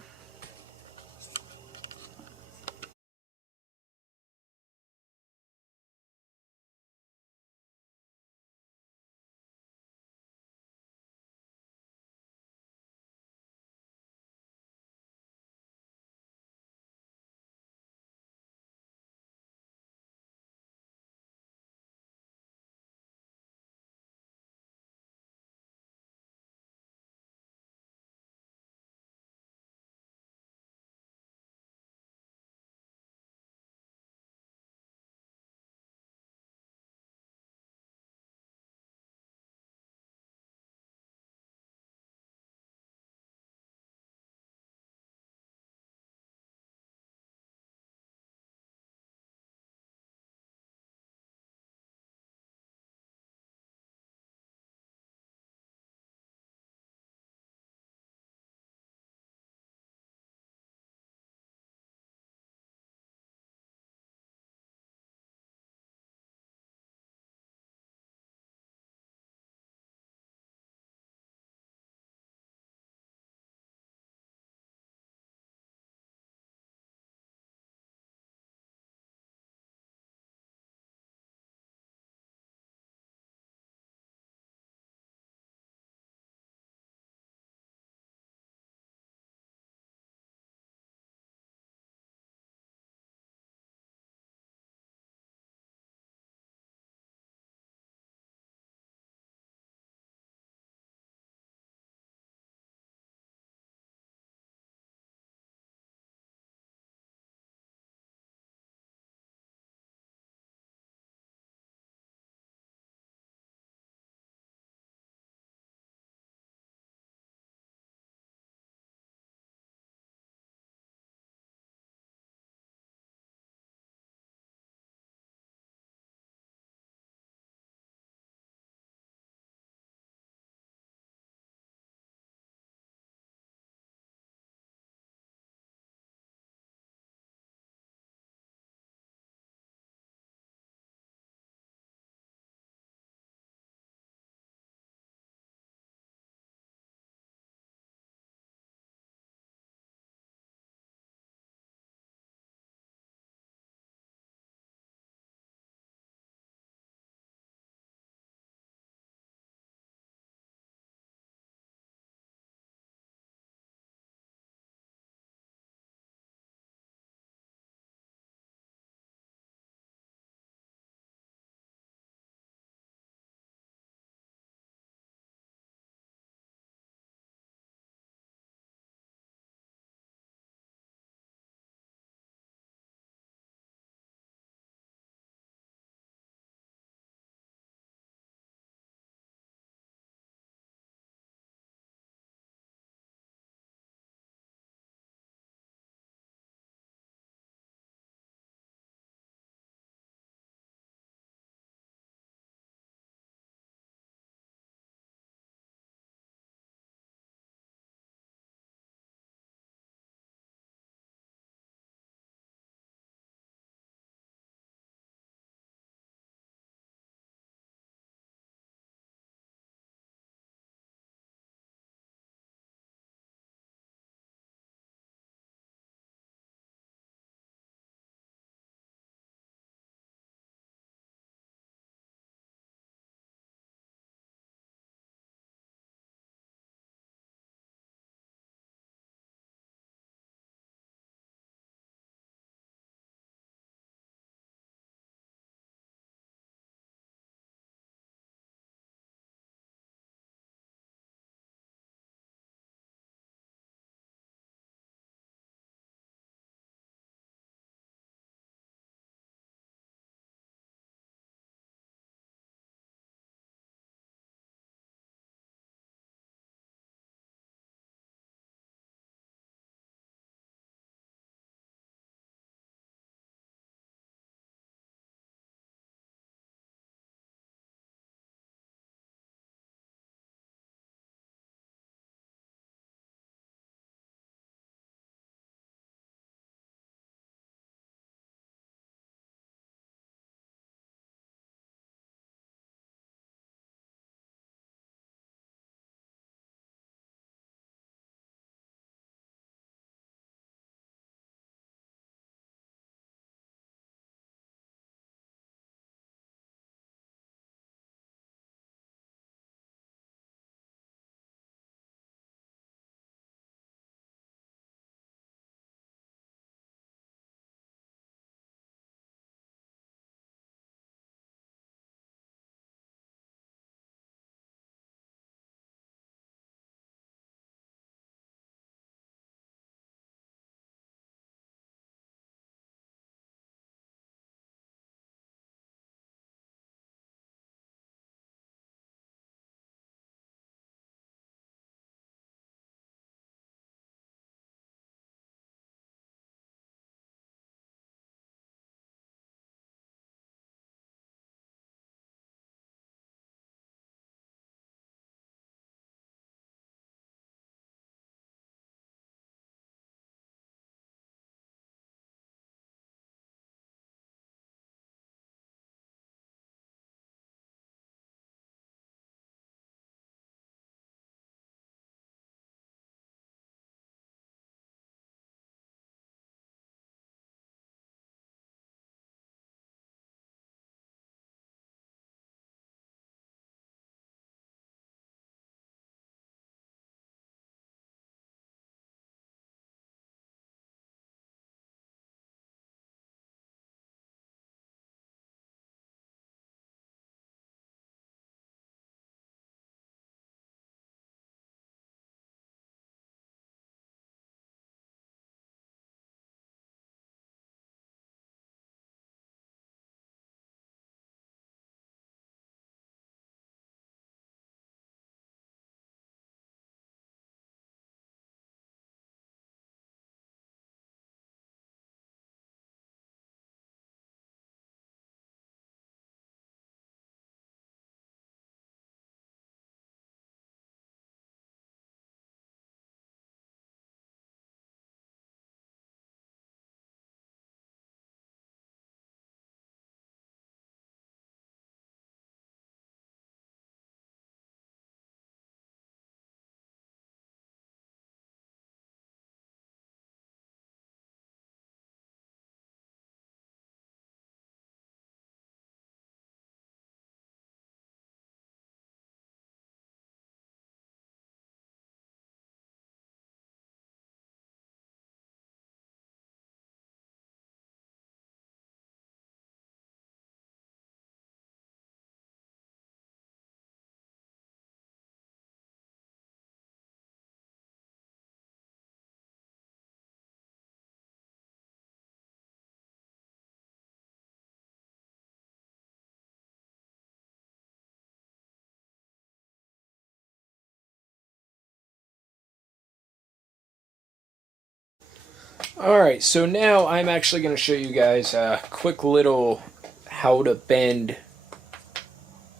Alright, so now I'm actually going to show you guys a quick little how to bend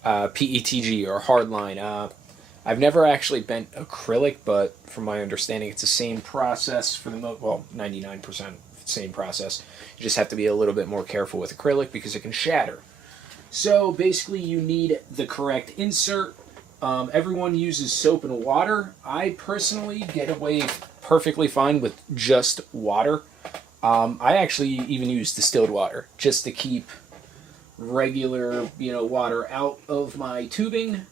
PETG or hardline. I've never actually bent acrylic, but from my understanding it's the same process for the well, 99% same process. You just have to be a little bit more careful with acrylic because it can shatter. So basically you need the correct insert. Everyone uses soap and water. I personally get away perfectly fine with just water. I actually even use distilled water just to keep regular, water out of my tubing.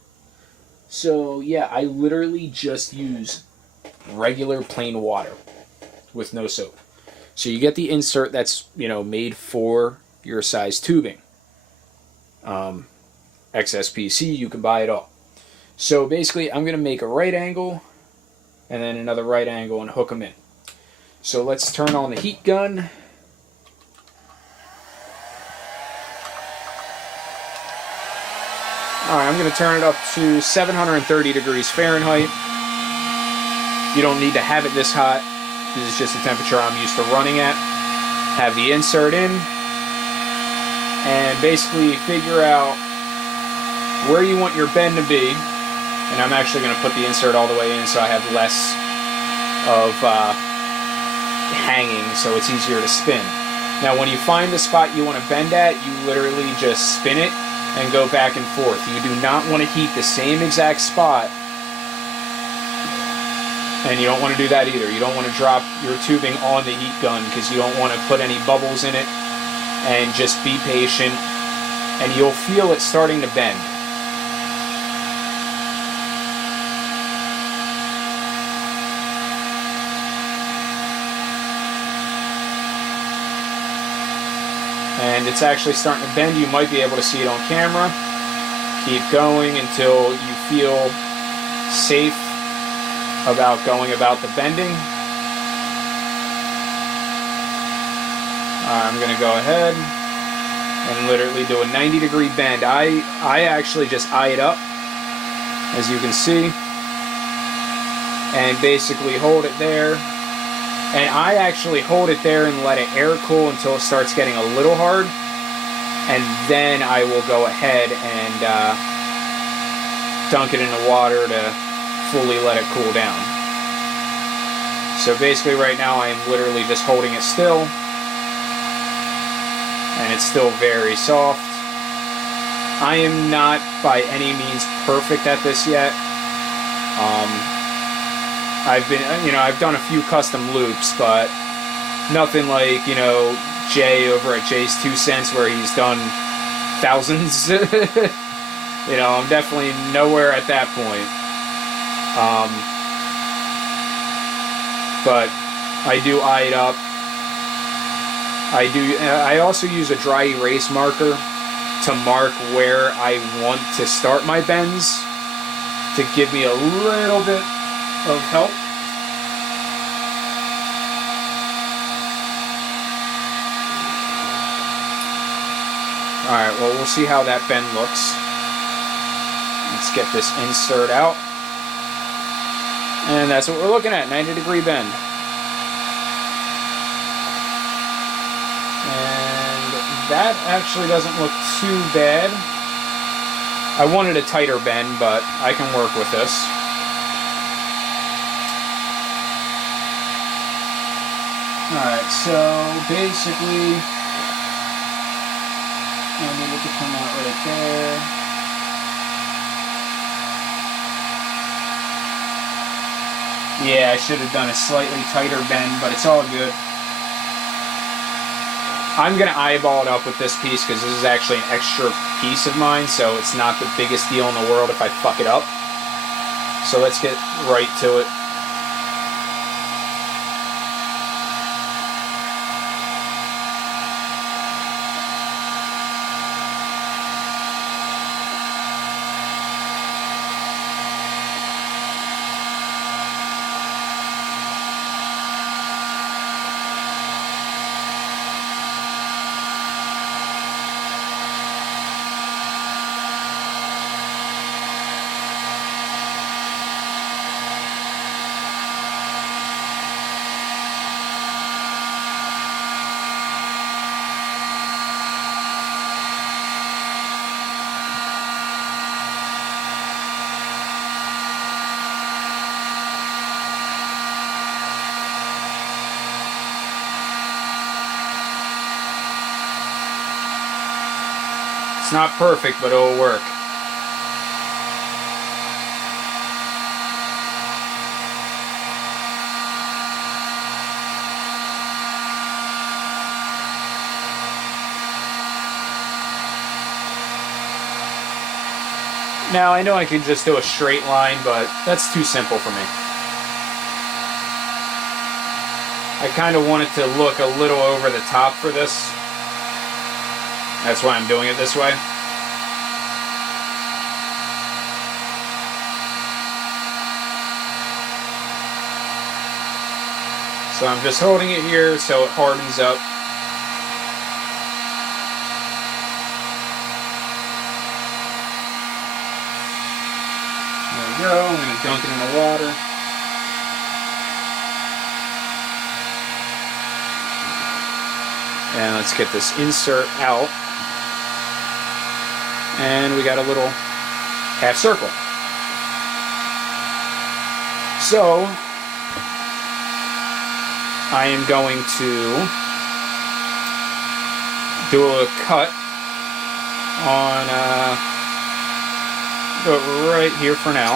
So yeah, I literally just use regular plain water with no soap. So you get the insert that's, made for your size tubing. XSPC, you can buy it all. So basically, I'm going to make a right angle and then another right angle and hook them in. So let's turn on the heat gun. Alright, I'm going to turn it up to 730 degrees Fahrenheit. You don't need to have it this hot. This is just the temperature I'm used to running at. Have the insert in. And basically figure out where you want your bend to be. And I'm actually going to put the insert all the way in so I have less of hanging, so it's easier to spin. Now when you find the spot you want to bend at, you literally just spin it and go back and forth. You do not want to heat the same exact spot, and you don't want to do that either. You don't want to drop your tubing on the heat gun because you don't want to put any bubbles in it. And just be patient and you'll feel it starting to bend. And it's actually starting to bend. You might be able to see it on camera. Keep going until you feel safe about going about the bending. I'm going to go ahead and literally do a 90-degree bend. I actually just eye it up, as you can see, and basically hold it there. And I actually hold it there and let it air cool until it starts getting a little hard. And then I will go ahead and dunk it in the water to fully let it cool down. So basically right now I am literally just holding it still. And it's still very soft. I am not by any means perfect at this yet. I've done a few custom loops, but nothing like, Jay over at Jay's 2 Cents where he's done thousands. I'm definitely nowhere at that point. But I do eye it up. I also use a dry erase marker to mark where I want to start my bends to give me a little bit of help. Alright, well, we'll see how that bend looks. Let's get this insert out. And that's what we're looking at, 90-degree bend. And that actually doesn't look too bad. I wanted a tighter bend, but I can work with this. Alright, so basically, I need it to come out right there. Yeah, I should have done a slightly tighter bend, but it's all good. I'm going to eyeball it up with this piece because this is actually an extra piece of mine, so it's not the biggest deal in the world if I fuck it up. So let's get right to it. It's not perfect, but it'll work. Now, I know I could just do a straight line, but that's too simple for me. I kind of want it to look a little over the top for this. That's why I'm doing it this way. So I'm just holding it here so it hardens up. There we go. I'm going to dunk it in the water. And let's get this insert out. And we got a little half circle. So I am going to do a cut on right here for now.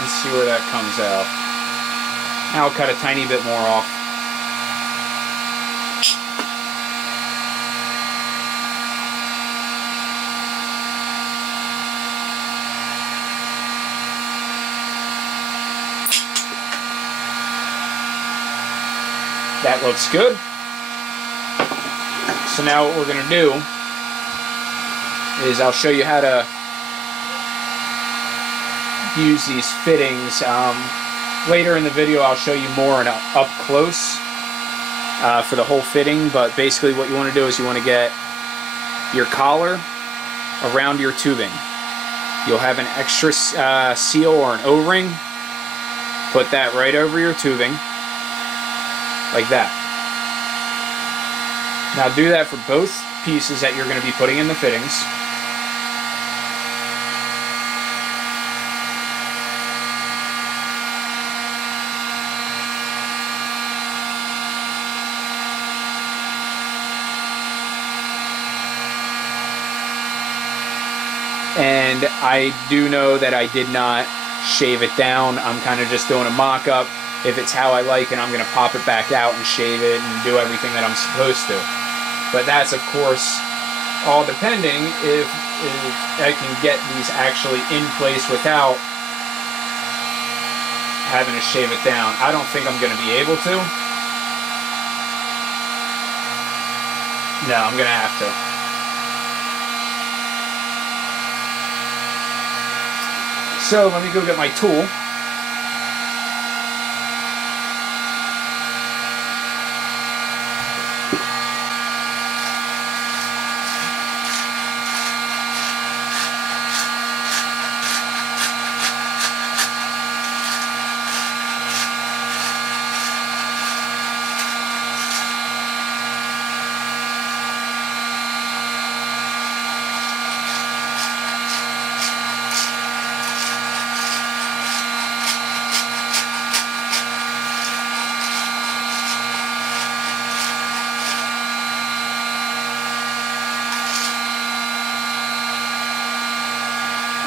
Let's see where that comes out. I'll cut a tiny bit more off. That looks good. So now what we're going to do is I'll show you how to use these fittings. Later in the video I'll show you more in up close for the whole fitting, but basically what you want to do is you want to get your collar around your tubing. You'll have an extra seal or an O-ring. Put that right over your tubing, like that. Now do that for both pieces that you're going to be putting in the fittings. And I do know that I did not shave it down. I'm kind of just doing a mock-up. If it's how I like it, I'm going to pop it back out and shave it and do everything that I'm supposed to. But that's, of course, all depending if I can get these actually in place without having to shave it down. I don't think I'm going to be able to. No, I'm going to have to. So let me go get my tool.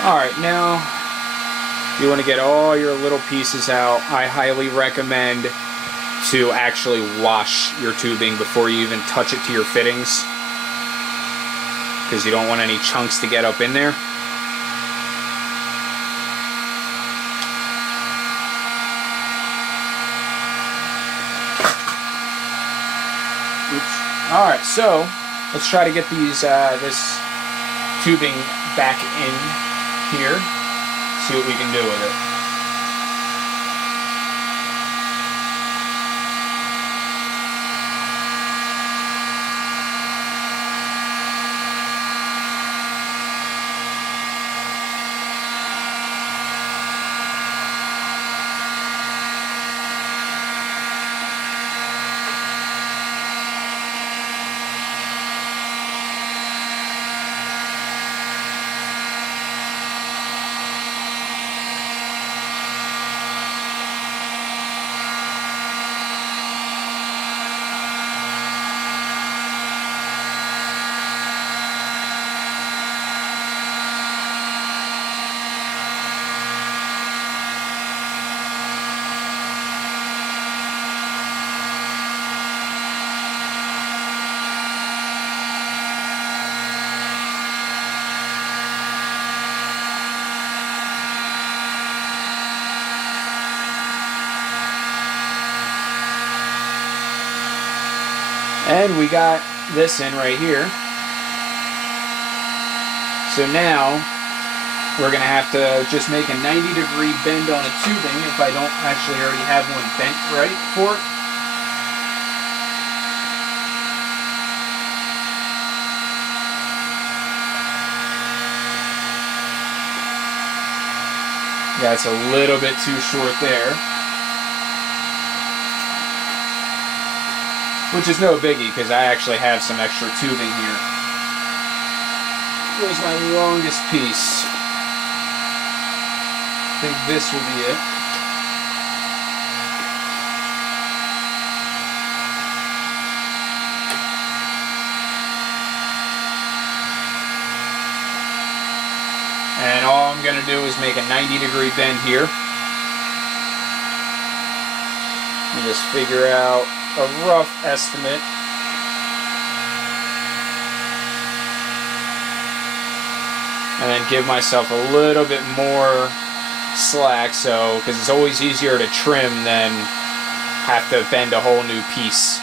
Alright, now you want to get all your little pieces out. I highly recommend to actually wash your tubing before you even touch it to your fittings, because you don't want any chunks to get up in there. Oops. Alright, so let's try to get these this tubing back in here, see what we can do with it. And we got this in right here. So now we're going to have to just make a 90-degree bend on a tubing if I don't actually already have one bent right for it. Yeah, it's a little bit too short there. Which is no biggie, because I actually have some extra tubing here. Here's my longest piece. I think this will be it. And all I'm going to do is make a 90-degree bend here. And just figure out a rough estimate. And then give myself a little bit more slack, so because it's always easier to trim than have to bend a whole new piece.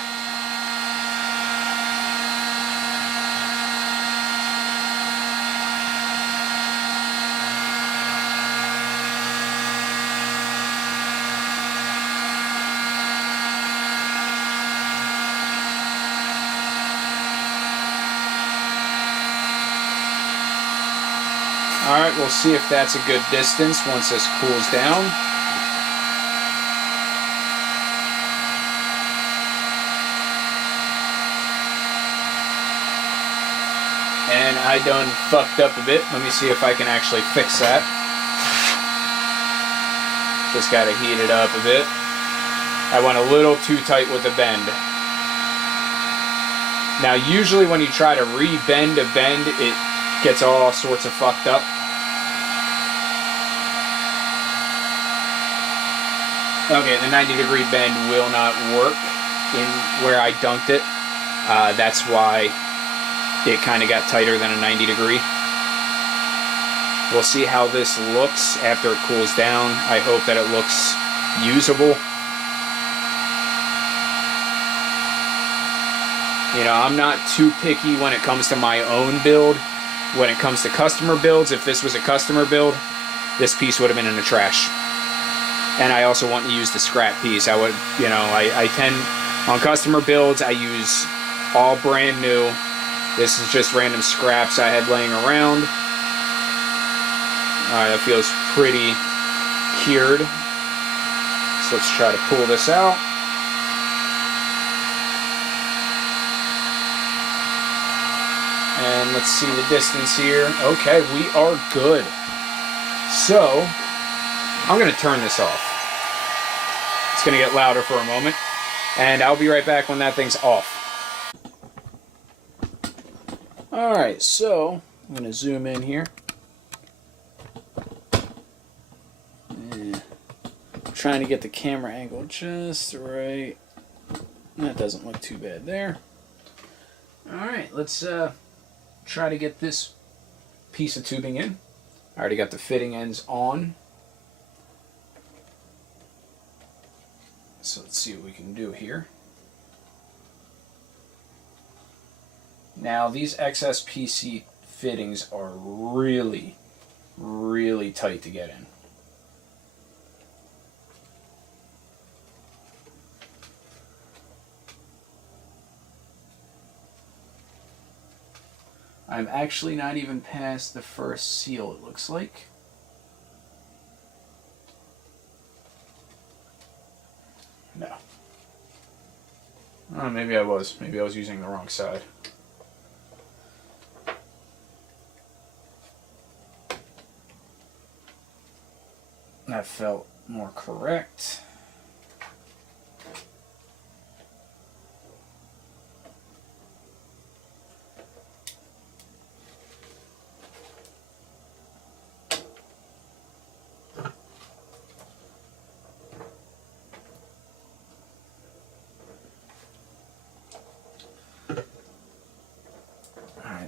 Alright, we'll see if that's a good distance once this cools down. And I done fucked up a bit. Let me see if I can actually fix that. Just gotta heat it up a bit. I went a little too tight with the bend. Now usually when you try to re-bend a bend, it gets all sorts of fucked up. Okay, the 90-degree bend will not work in where I dunked it. That's why it kind of got tighter than a 90-degree. We'll see how this looks after it cools down. I hope that it looks usable. You know, I'm not too picky when it comes to my own build. When it comes to customer builds, if this was a customer build, this piece would have been in the trash. And I also want to use the scrap piece. I would, you know, I tend, on customer builds, I use all brand new. This is just random scraps I had laying around. Alright, that feels pretty cured. So let's try to pull this out. And let's see the distance here. Okay, we are good. So, I'm going to turn this off. It's going to get louder for a moment. And I'll be right back when that thing's off. Alright, so I'm going to zoom in here. I'm trying to get the camera angle just right. That doesn't look too bad there. Alright, let's try to get this piece of tubing in. I already got the fitting ends on. So let's see what we can do here. Now these XSPC fittings are really, really tight to get in. I'm actually not even past the first seal, it looks like. No. Oh, maybe I was. Maybe I was using the wrong side. That felt more correct.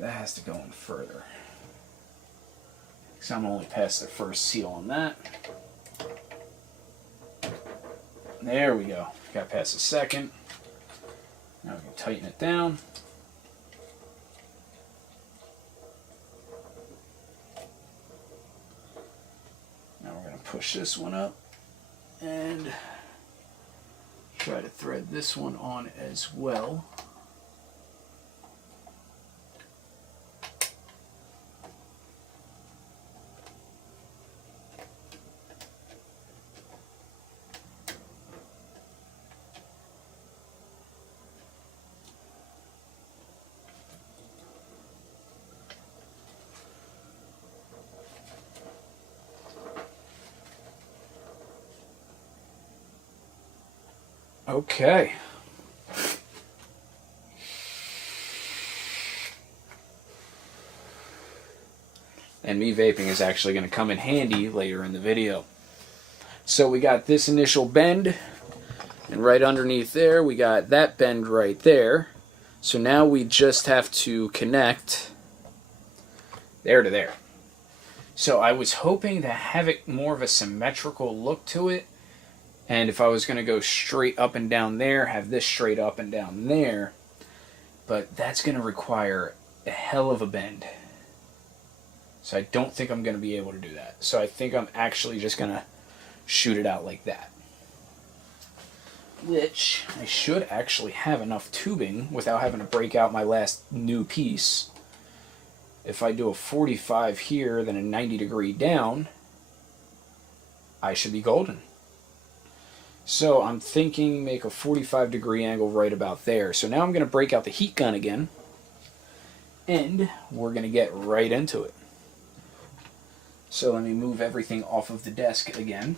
That has to go in further. So I'm only past the first seal on that. There we go. Got past the second. Now we can tighten it down. Now we're going to push this one up and try to thread this one on as well. Okay. And me vaping is actually going to come in handy later in the video. So we got this initial bend, and right underneath there we got that bend right there. So now we just have to connect there to there. So I was hoping to have it more of a symmetrical look to it. And if I was going to go straight up and down there, have this straight up and down there. But that's going to require a hell of a bend. So I don't think I'm going to be able to do that. So I think I'm actually just going to shoot it out like that. Which I should actually have enough tubing without having to break out my last new piece. If I do a 45 here, then a 90-degree down, I should be golden. So I'm thinking make a 45-degree angle right about there. So now I'm going to break out the heat gun again, and we're going to get right into it. So let me move everything off of the desk again.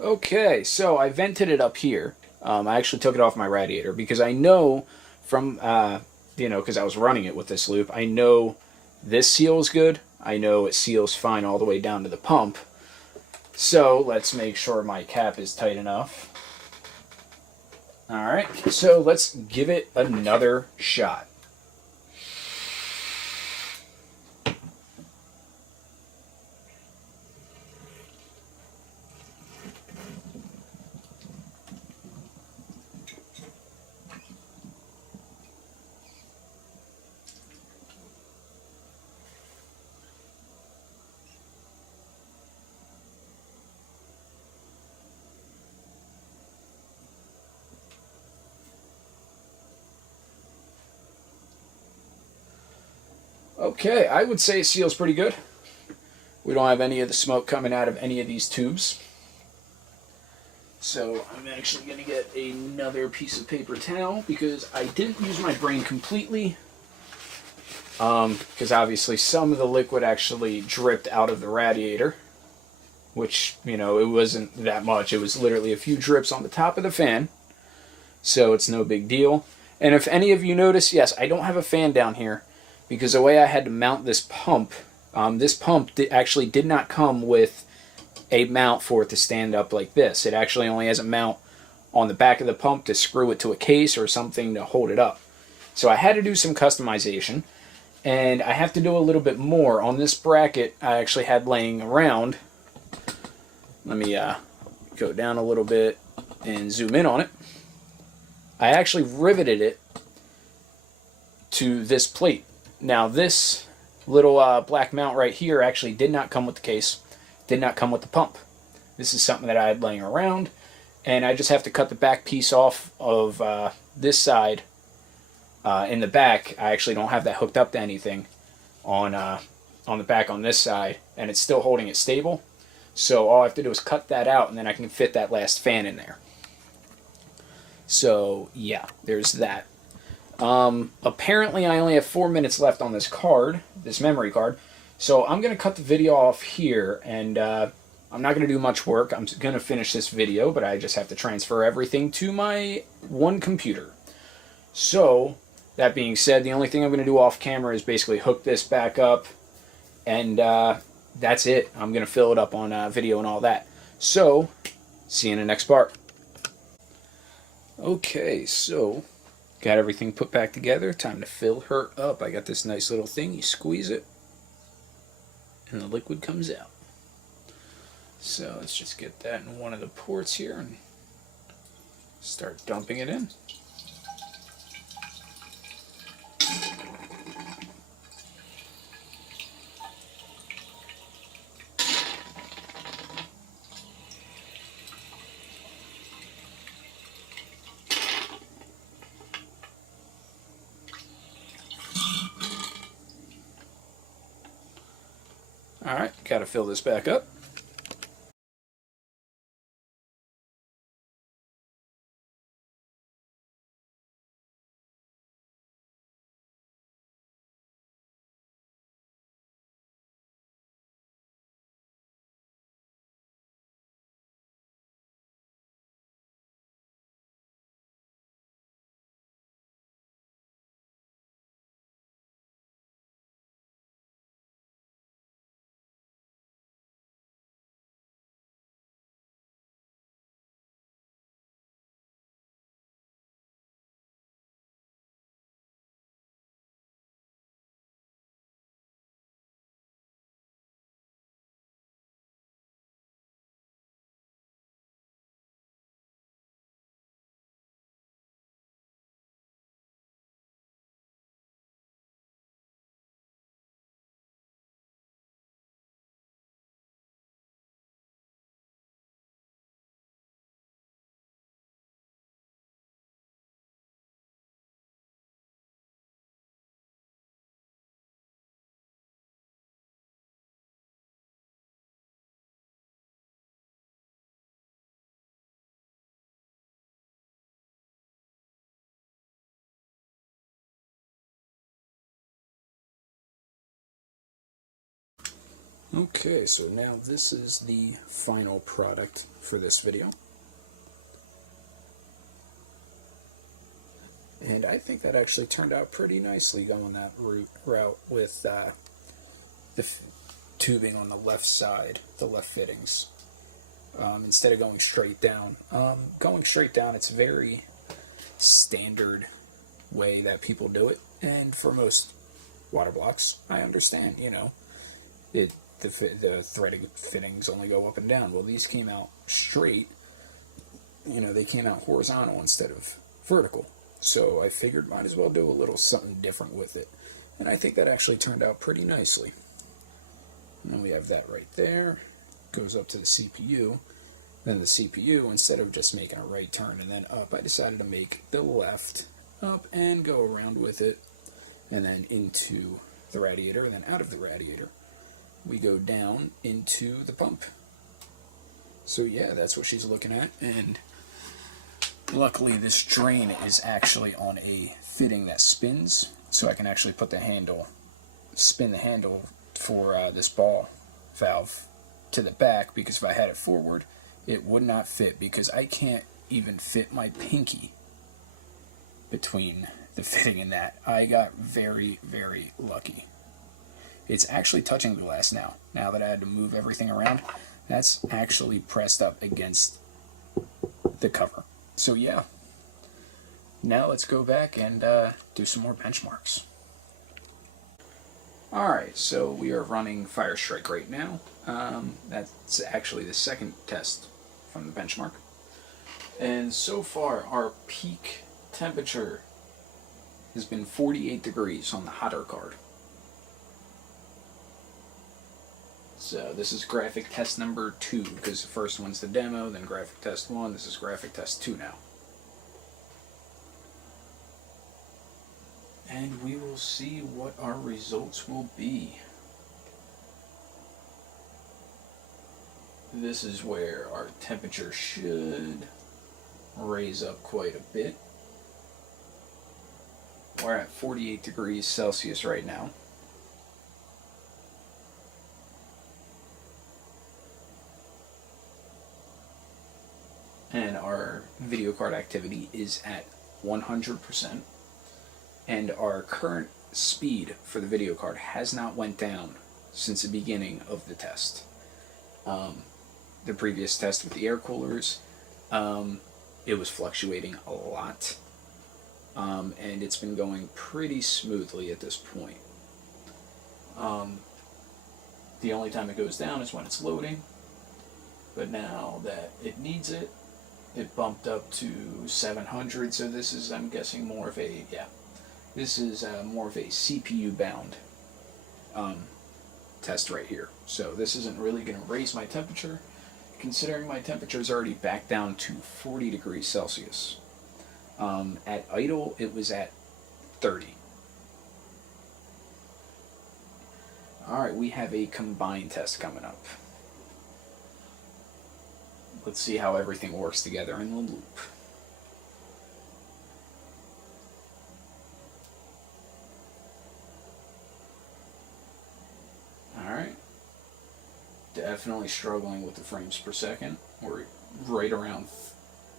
Okay, so I vented it up here. I actually took it off my radiator because I know from, because I was running it with this loop, I know this seals good. I know it seals fine all the way down to the pump. So let's make sure my cap is tight enough. All right, so let's give it another shot. Okay, I would say it seals pretty good. We don't have any of the smoke coming out of any of these tubes. So I'm actually going to get another piece of paper towel because I didn't use my brain completely. Because obviously some of the liquid actually dripped out of the radiator, which, it wasn't that much. It was literally a few drips on the top of the fan, so it's no big deal. And if any of you notice, yes, I don't have a fan down here because the way I had to mount this pump actually did not come with a mount for it to stand up like this. It actually only has a mount on the back of the pump to screw it to a case or something to hold it up. So I had to do some customization, and I have to do a little bit more. On this bracket I actually had laying around, let me go down a little bit and zoom in on it. I actually riveted it to this plate. Now this little black mount right here actually did not come with the case, did not come with the pump. This is something that I had laying around, and I just have to cut the back piece off of this side. In the back, I actually don't have that hooked up to anything on the back on this side, and it's still holding it stable. So all I have to do is cut that out, and then I can fit that last fan in there. So yeah, there's that. Apparently I only have 4 minutes left on this card, this memory card. So I'm going to cut the video off here, and I'm not going to do much work. I'm going to finish this video, but I just have to transfer everything to my one computer. So, that being said, the only thing I'm going to do off camera is basically hook this back up, and that's it. I'm going to fill it up on video and all that. So, see you in the next part. Okay, so got everything put back together. Time to fill her up. I got this nice little thing. You squeeze it, and the liquid comes out. So let's just get that in one of the ports here and start dumping it in. Alright, gotta fill this back up. Okay, so now this is the final product for this video. And I think that actually turned out pretty nicely going that route with the tubing on the left side, the left fittings, instead of going straight down. Going straight down, it's a very standard way that people do it, and for most water blocks, I understand, you know, the threaded fittings only go up and down. Well, these came out straight, you know, they came out horizontal instead of vertical. So I figured might as well do a little something different with it. And I think that actually turned out pretty nicely. And then we have that right there. Goes up to the CPU. Then the CPU, instead of just making a right turn and then up, I decided to make the left up and go around with it. And then into the radiator, and then out of the radiator. We go down into the pump. So yeah, that's what she's looking at. And luckily, this drain is actually on a fitting that spins, so I can actually put the handle, spin the handle for this ball valve to the back, because if I had it forward, it would not fit, because I can't even fit my pinky between the fitting and that. I got very, very lucky. It's actually touching the glass now. Now that I had to move everything around, that's actually pressed up against the cover. So yeah, now let's go back and do some more benchmarks. Alright, so we are running Firestrike right now. That's actually the second test from the benchmark. And so far, our peak temperature has been 48 degrees on the hotter card. So this is graphic test number 2, because the first one's the demo, then graphic test 1, this is graphic test 2 now. And we will see what our results will be. This is where our temperature should raise up quite a bit. We're at 48 degrees Celsius right now. And our video card activity is at 100%. And our current speed for the video card has not went down since the beginning of the test. The previous test with the air coolers, it was fluctuating a lot. And it's been going pretty smoothly at this point. The only time it goes down is when it's loading. But now that it needs it, it bumped up to 700, so this is, I'm guessing, more of a, this is more of a CPU bound test right here. So this isn't really going to raise my temperature, considering my temperature is already back down to 40 degrees Celsius. At idle, it was at 30. Alright, we have a combined test coming up. Let's see how everything works together in the loop. Alright. Definitely struggling with the frames per second. We're right around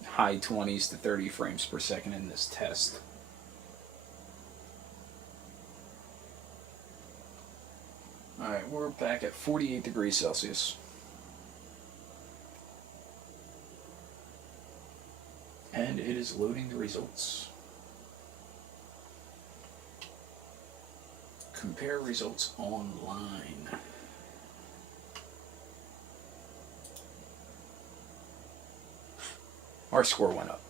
high 20s to 30 frames per second in this test. Alright, we're back at 48 degrees Celsius. And it is loading the results. Compare results online. Our score went up.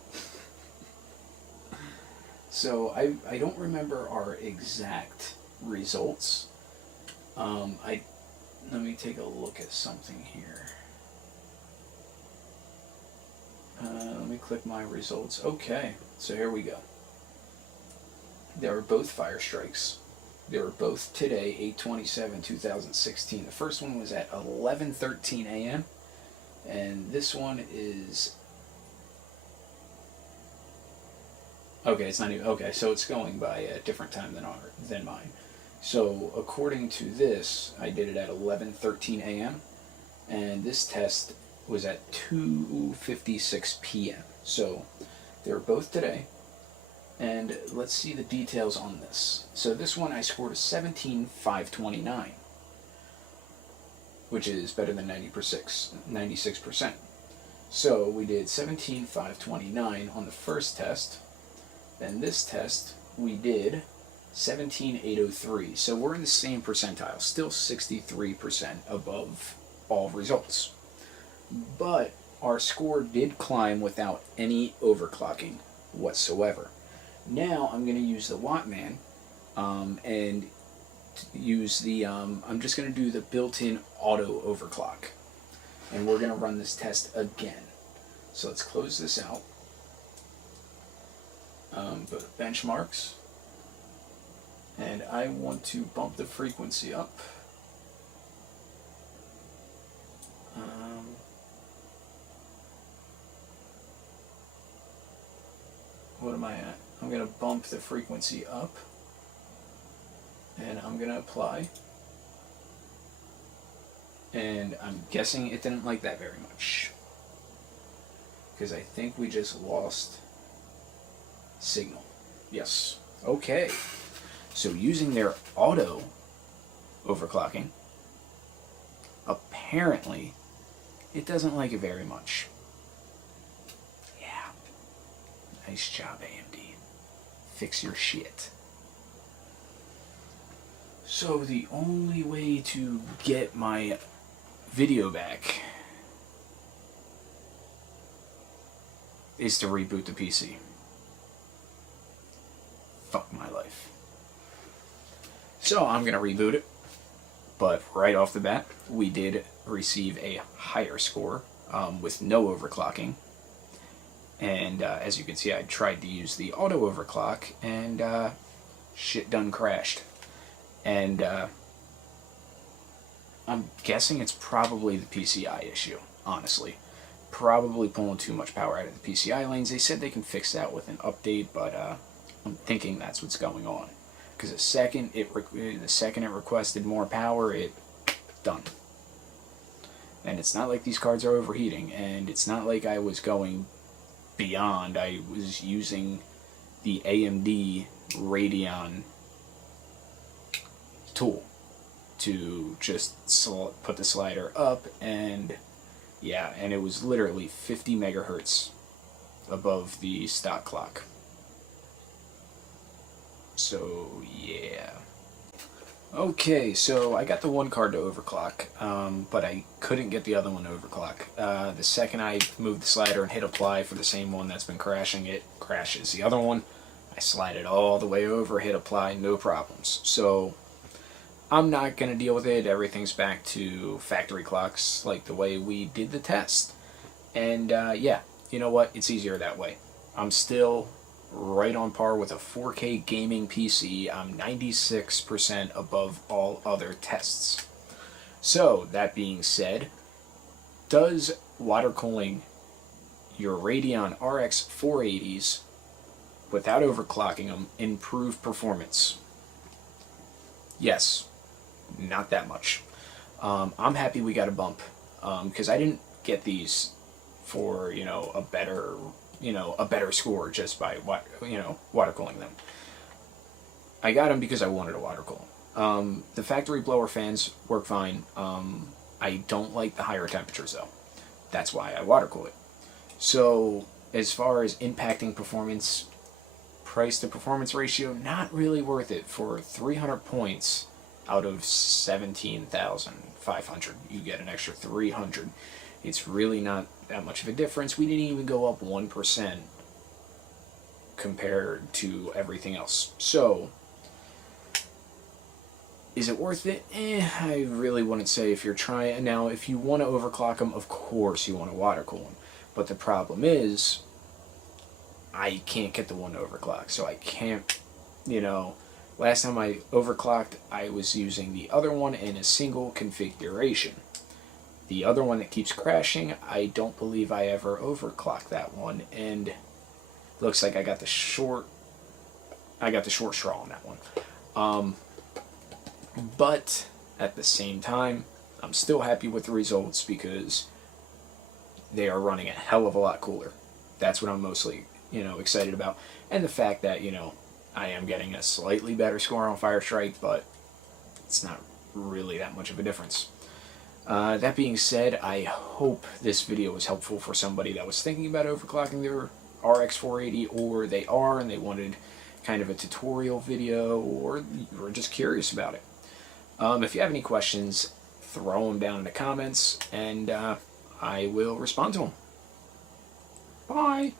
So I don't remember our exact results. Let me take a look at something here. Let me click my results. Okay, so here we go. They were both fire strikes. They were both today, 8/27/2016. The first one was at 11:13 a.m. and this one is, okay, it's not even, okay, so it's going by a different time than mine. So according to this, I did it at 11:13 a.m. and this test was at 2:56 p.m. So they were both today. And let's see the details on this. So this one I scored a 17,529, which is better than 96%. So we did 17,529 on the first test. Then this test we did 17,803. So we're in the same percentile, still 63% above all results. But our score did climb without any overclocking whatsoever. Now I'm going to use the Wattman and use the, I'm just going to do the built-in auto overclock. And we're going to run this test again. So let's close this out. Go to benchmarks. And I want to bump the frequency up. What am I at? I'm going to bump the frequency up. And I'm going to apply. And I'm guessing it didn't like that very much. Because I think we just lost signal. Yes. Okay. So using their auto overclocking, apparently it doesn't like it very much. Yeah. Nice job, AMD. Fix your shit. So the only way to get my video back is to reboot the PC. Fuck my life. So I'm going to reboot it, but right off the bat, we did receive a higher score with no overclocking. And as you can see, I tried to use the auto overclock, and shit done crashed. And I'm guessing it's probably the PCI issue, honestly. Probably pulling too much power out of the PCI lanes. They said they can fix that with an update, but I'm thinking that's what's going on. Because the second it requested more power, it done. And it's not like these cards are overheating, and it's not like I was going beyond. I was using the AMD Radeon tool to just put the slider up, and yeah, and it was literally 50 megahertz above the stock clock. So yeah. Okay, so I got the one card to overclock, but I couldn't get the other one to overclock. The second I move the slider and hit apply for the same one that's been crashing, it crashes. The other one, I slide it all the way over, hit apply, no problems. So I'm not going to deal with it. Everything's back to factory clocks like the way we did the test. And yeah, you know what? It's easier that way. I'm still right on par with a 4K gaming PC. I'm 96% above all other tests. So, that being said, does water cooling your Radeon RX 480's without overclocking them improve performance? Yes. Not that much. I'm happy we got a bump, because I didn't get these for, a better score just by water cooling them. I got them because I wanted to water cool them. The factory blower fans work fine. I don't like the higher temperatures though. That's why I water cool it. So as far as impacting performance, price to performance ratio, not really worth it. For 300 points out of 17,500, you get an extra 300. It's really not that much of a difference. We didn't even go up 1% compared to everything else. So, is it worth it? I really wouldn't say. If you're trying, now if you want to overclock them, of course you want to water cool them. But the problem is, I can't get the one to overclock, so I can't, last time I overclocked, I was using the other one in a single configuration. The other one that keeps crashing, I don't believe I ever overclocked that one, and looks like I got the short straw on that one. But at the same time, I'm still happy with the results because they are running a hell of a lot cooler. That's what I'm mostly, excited about. And the fact that, I am getting a slightly better score on Fire Strike, but it's not really that much of a difference. That being said, I hope this video was helpful for somebody that was thinking about overclocking their RX 480, or they are and they wanted kind of a tutorial video, or you're just curious about it. If you have any questions, throw them down in the comments, and I will respond to them. Bye!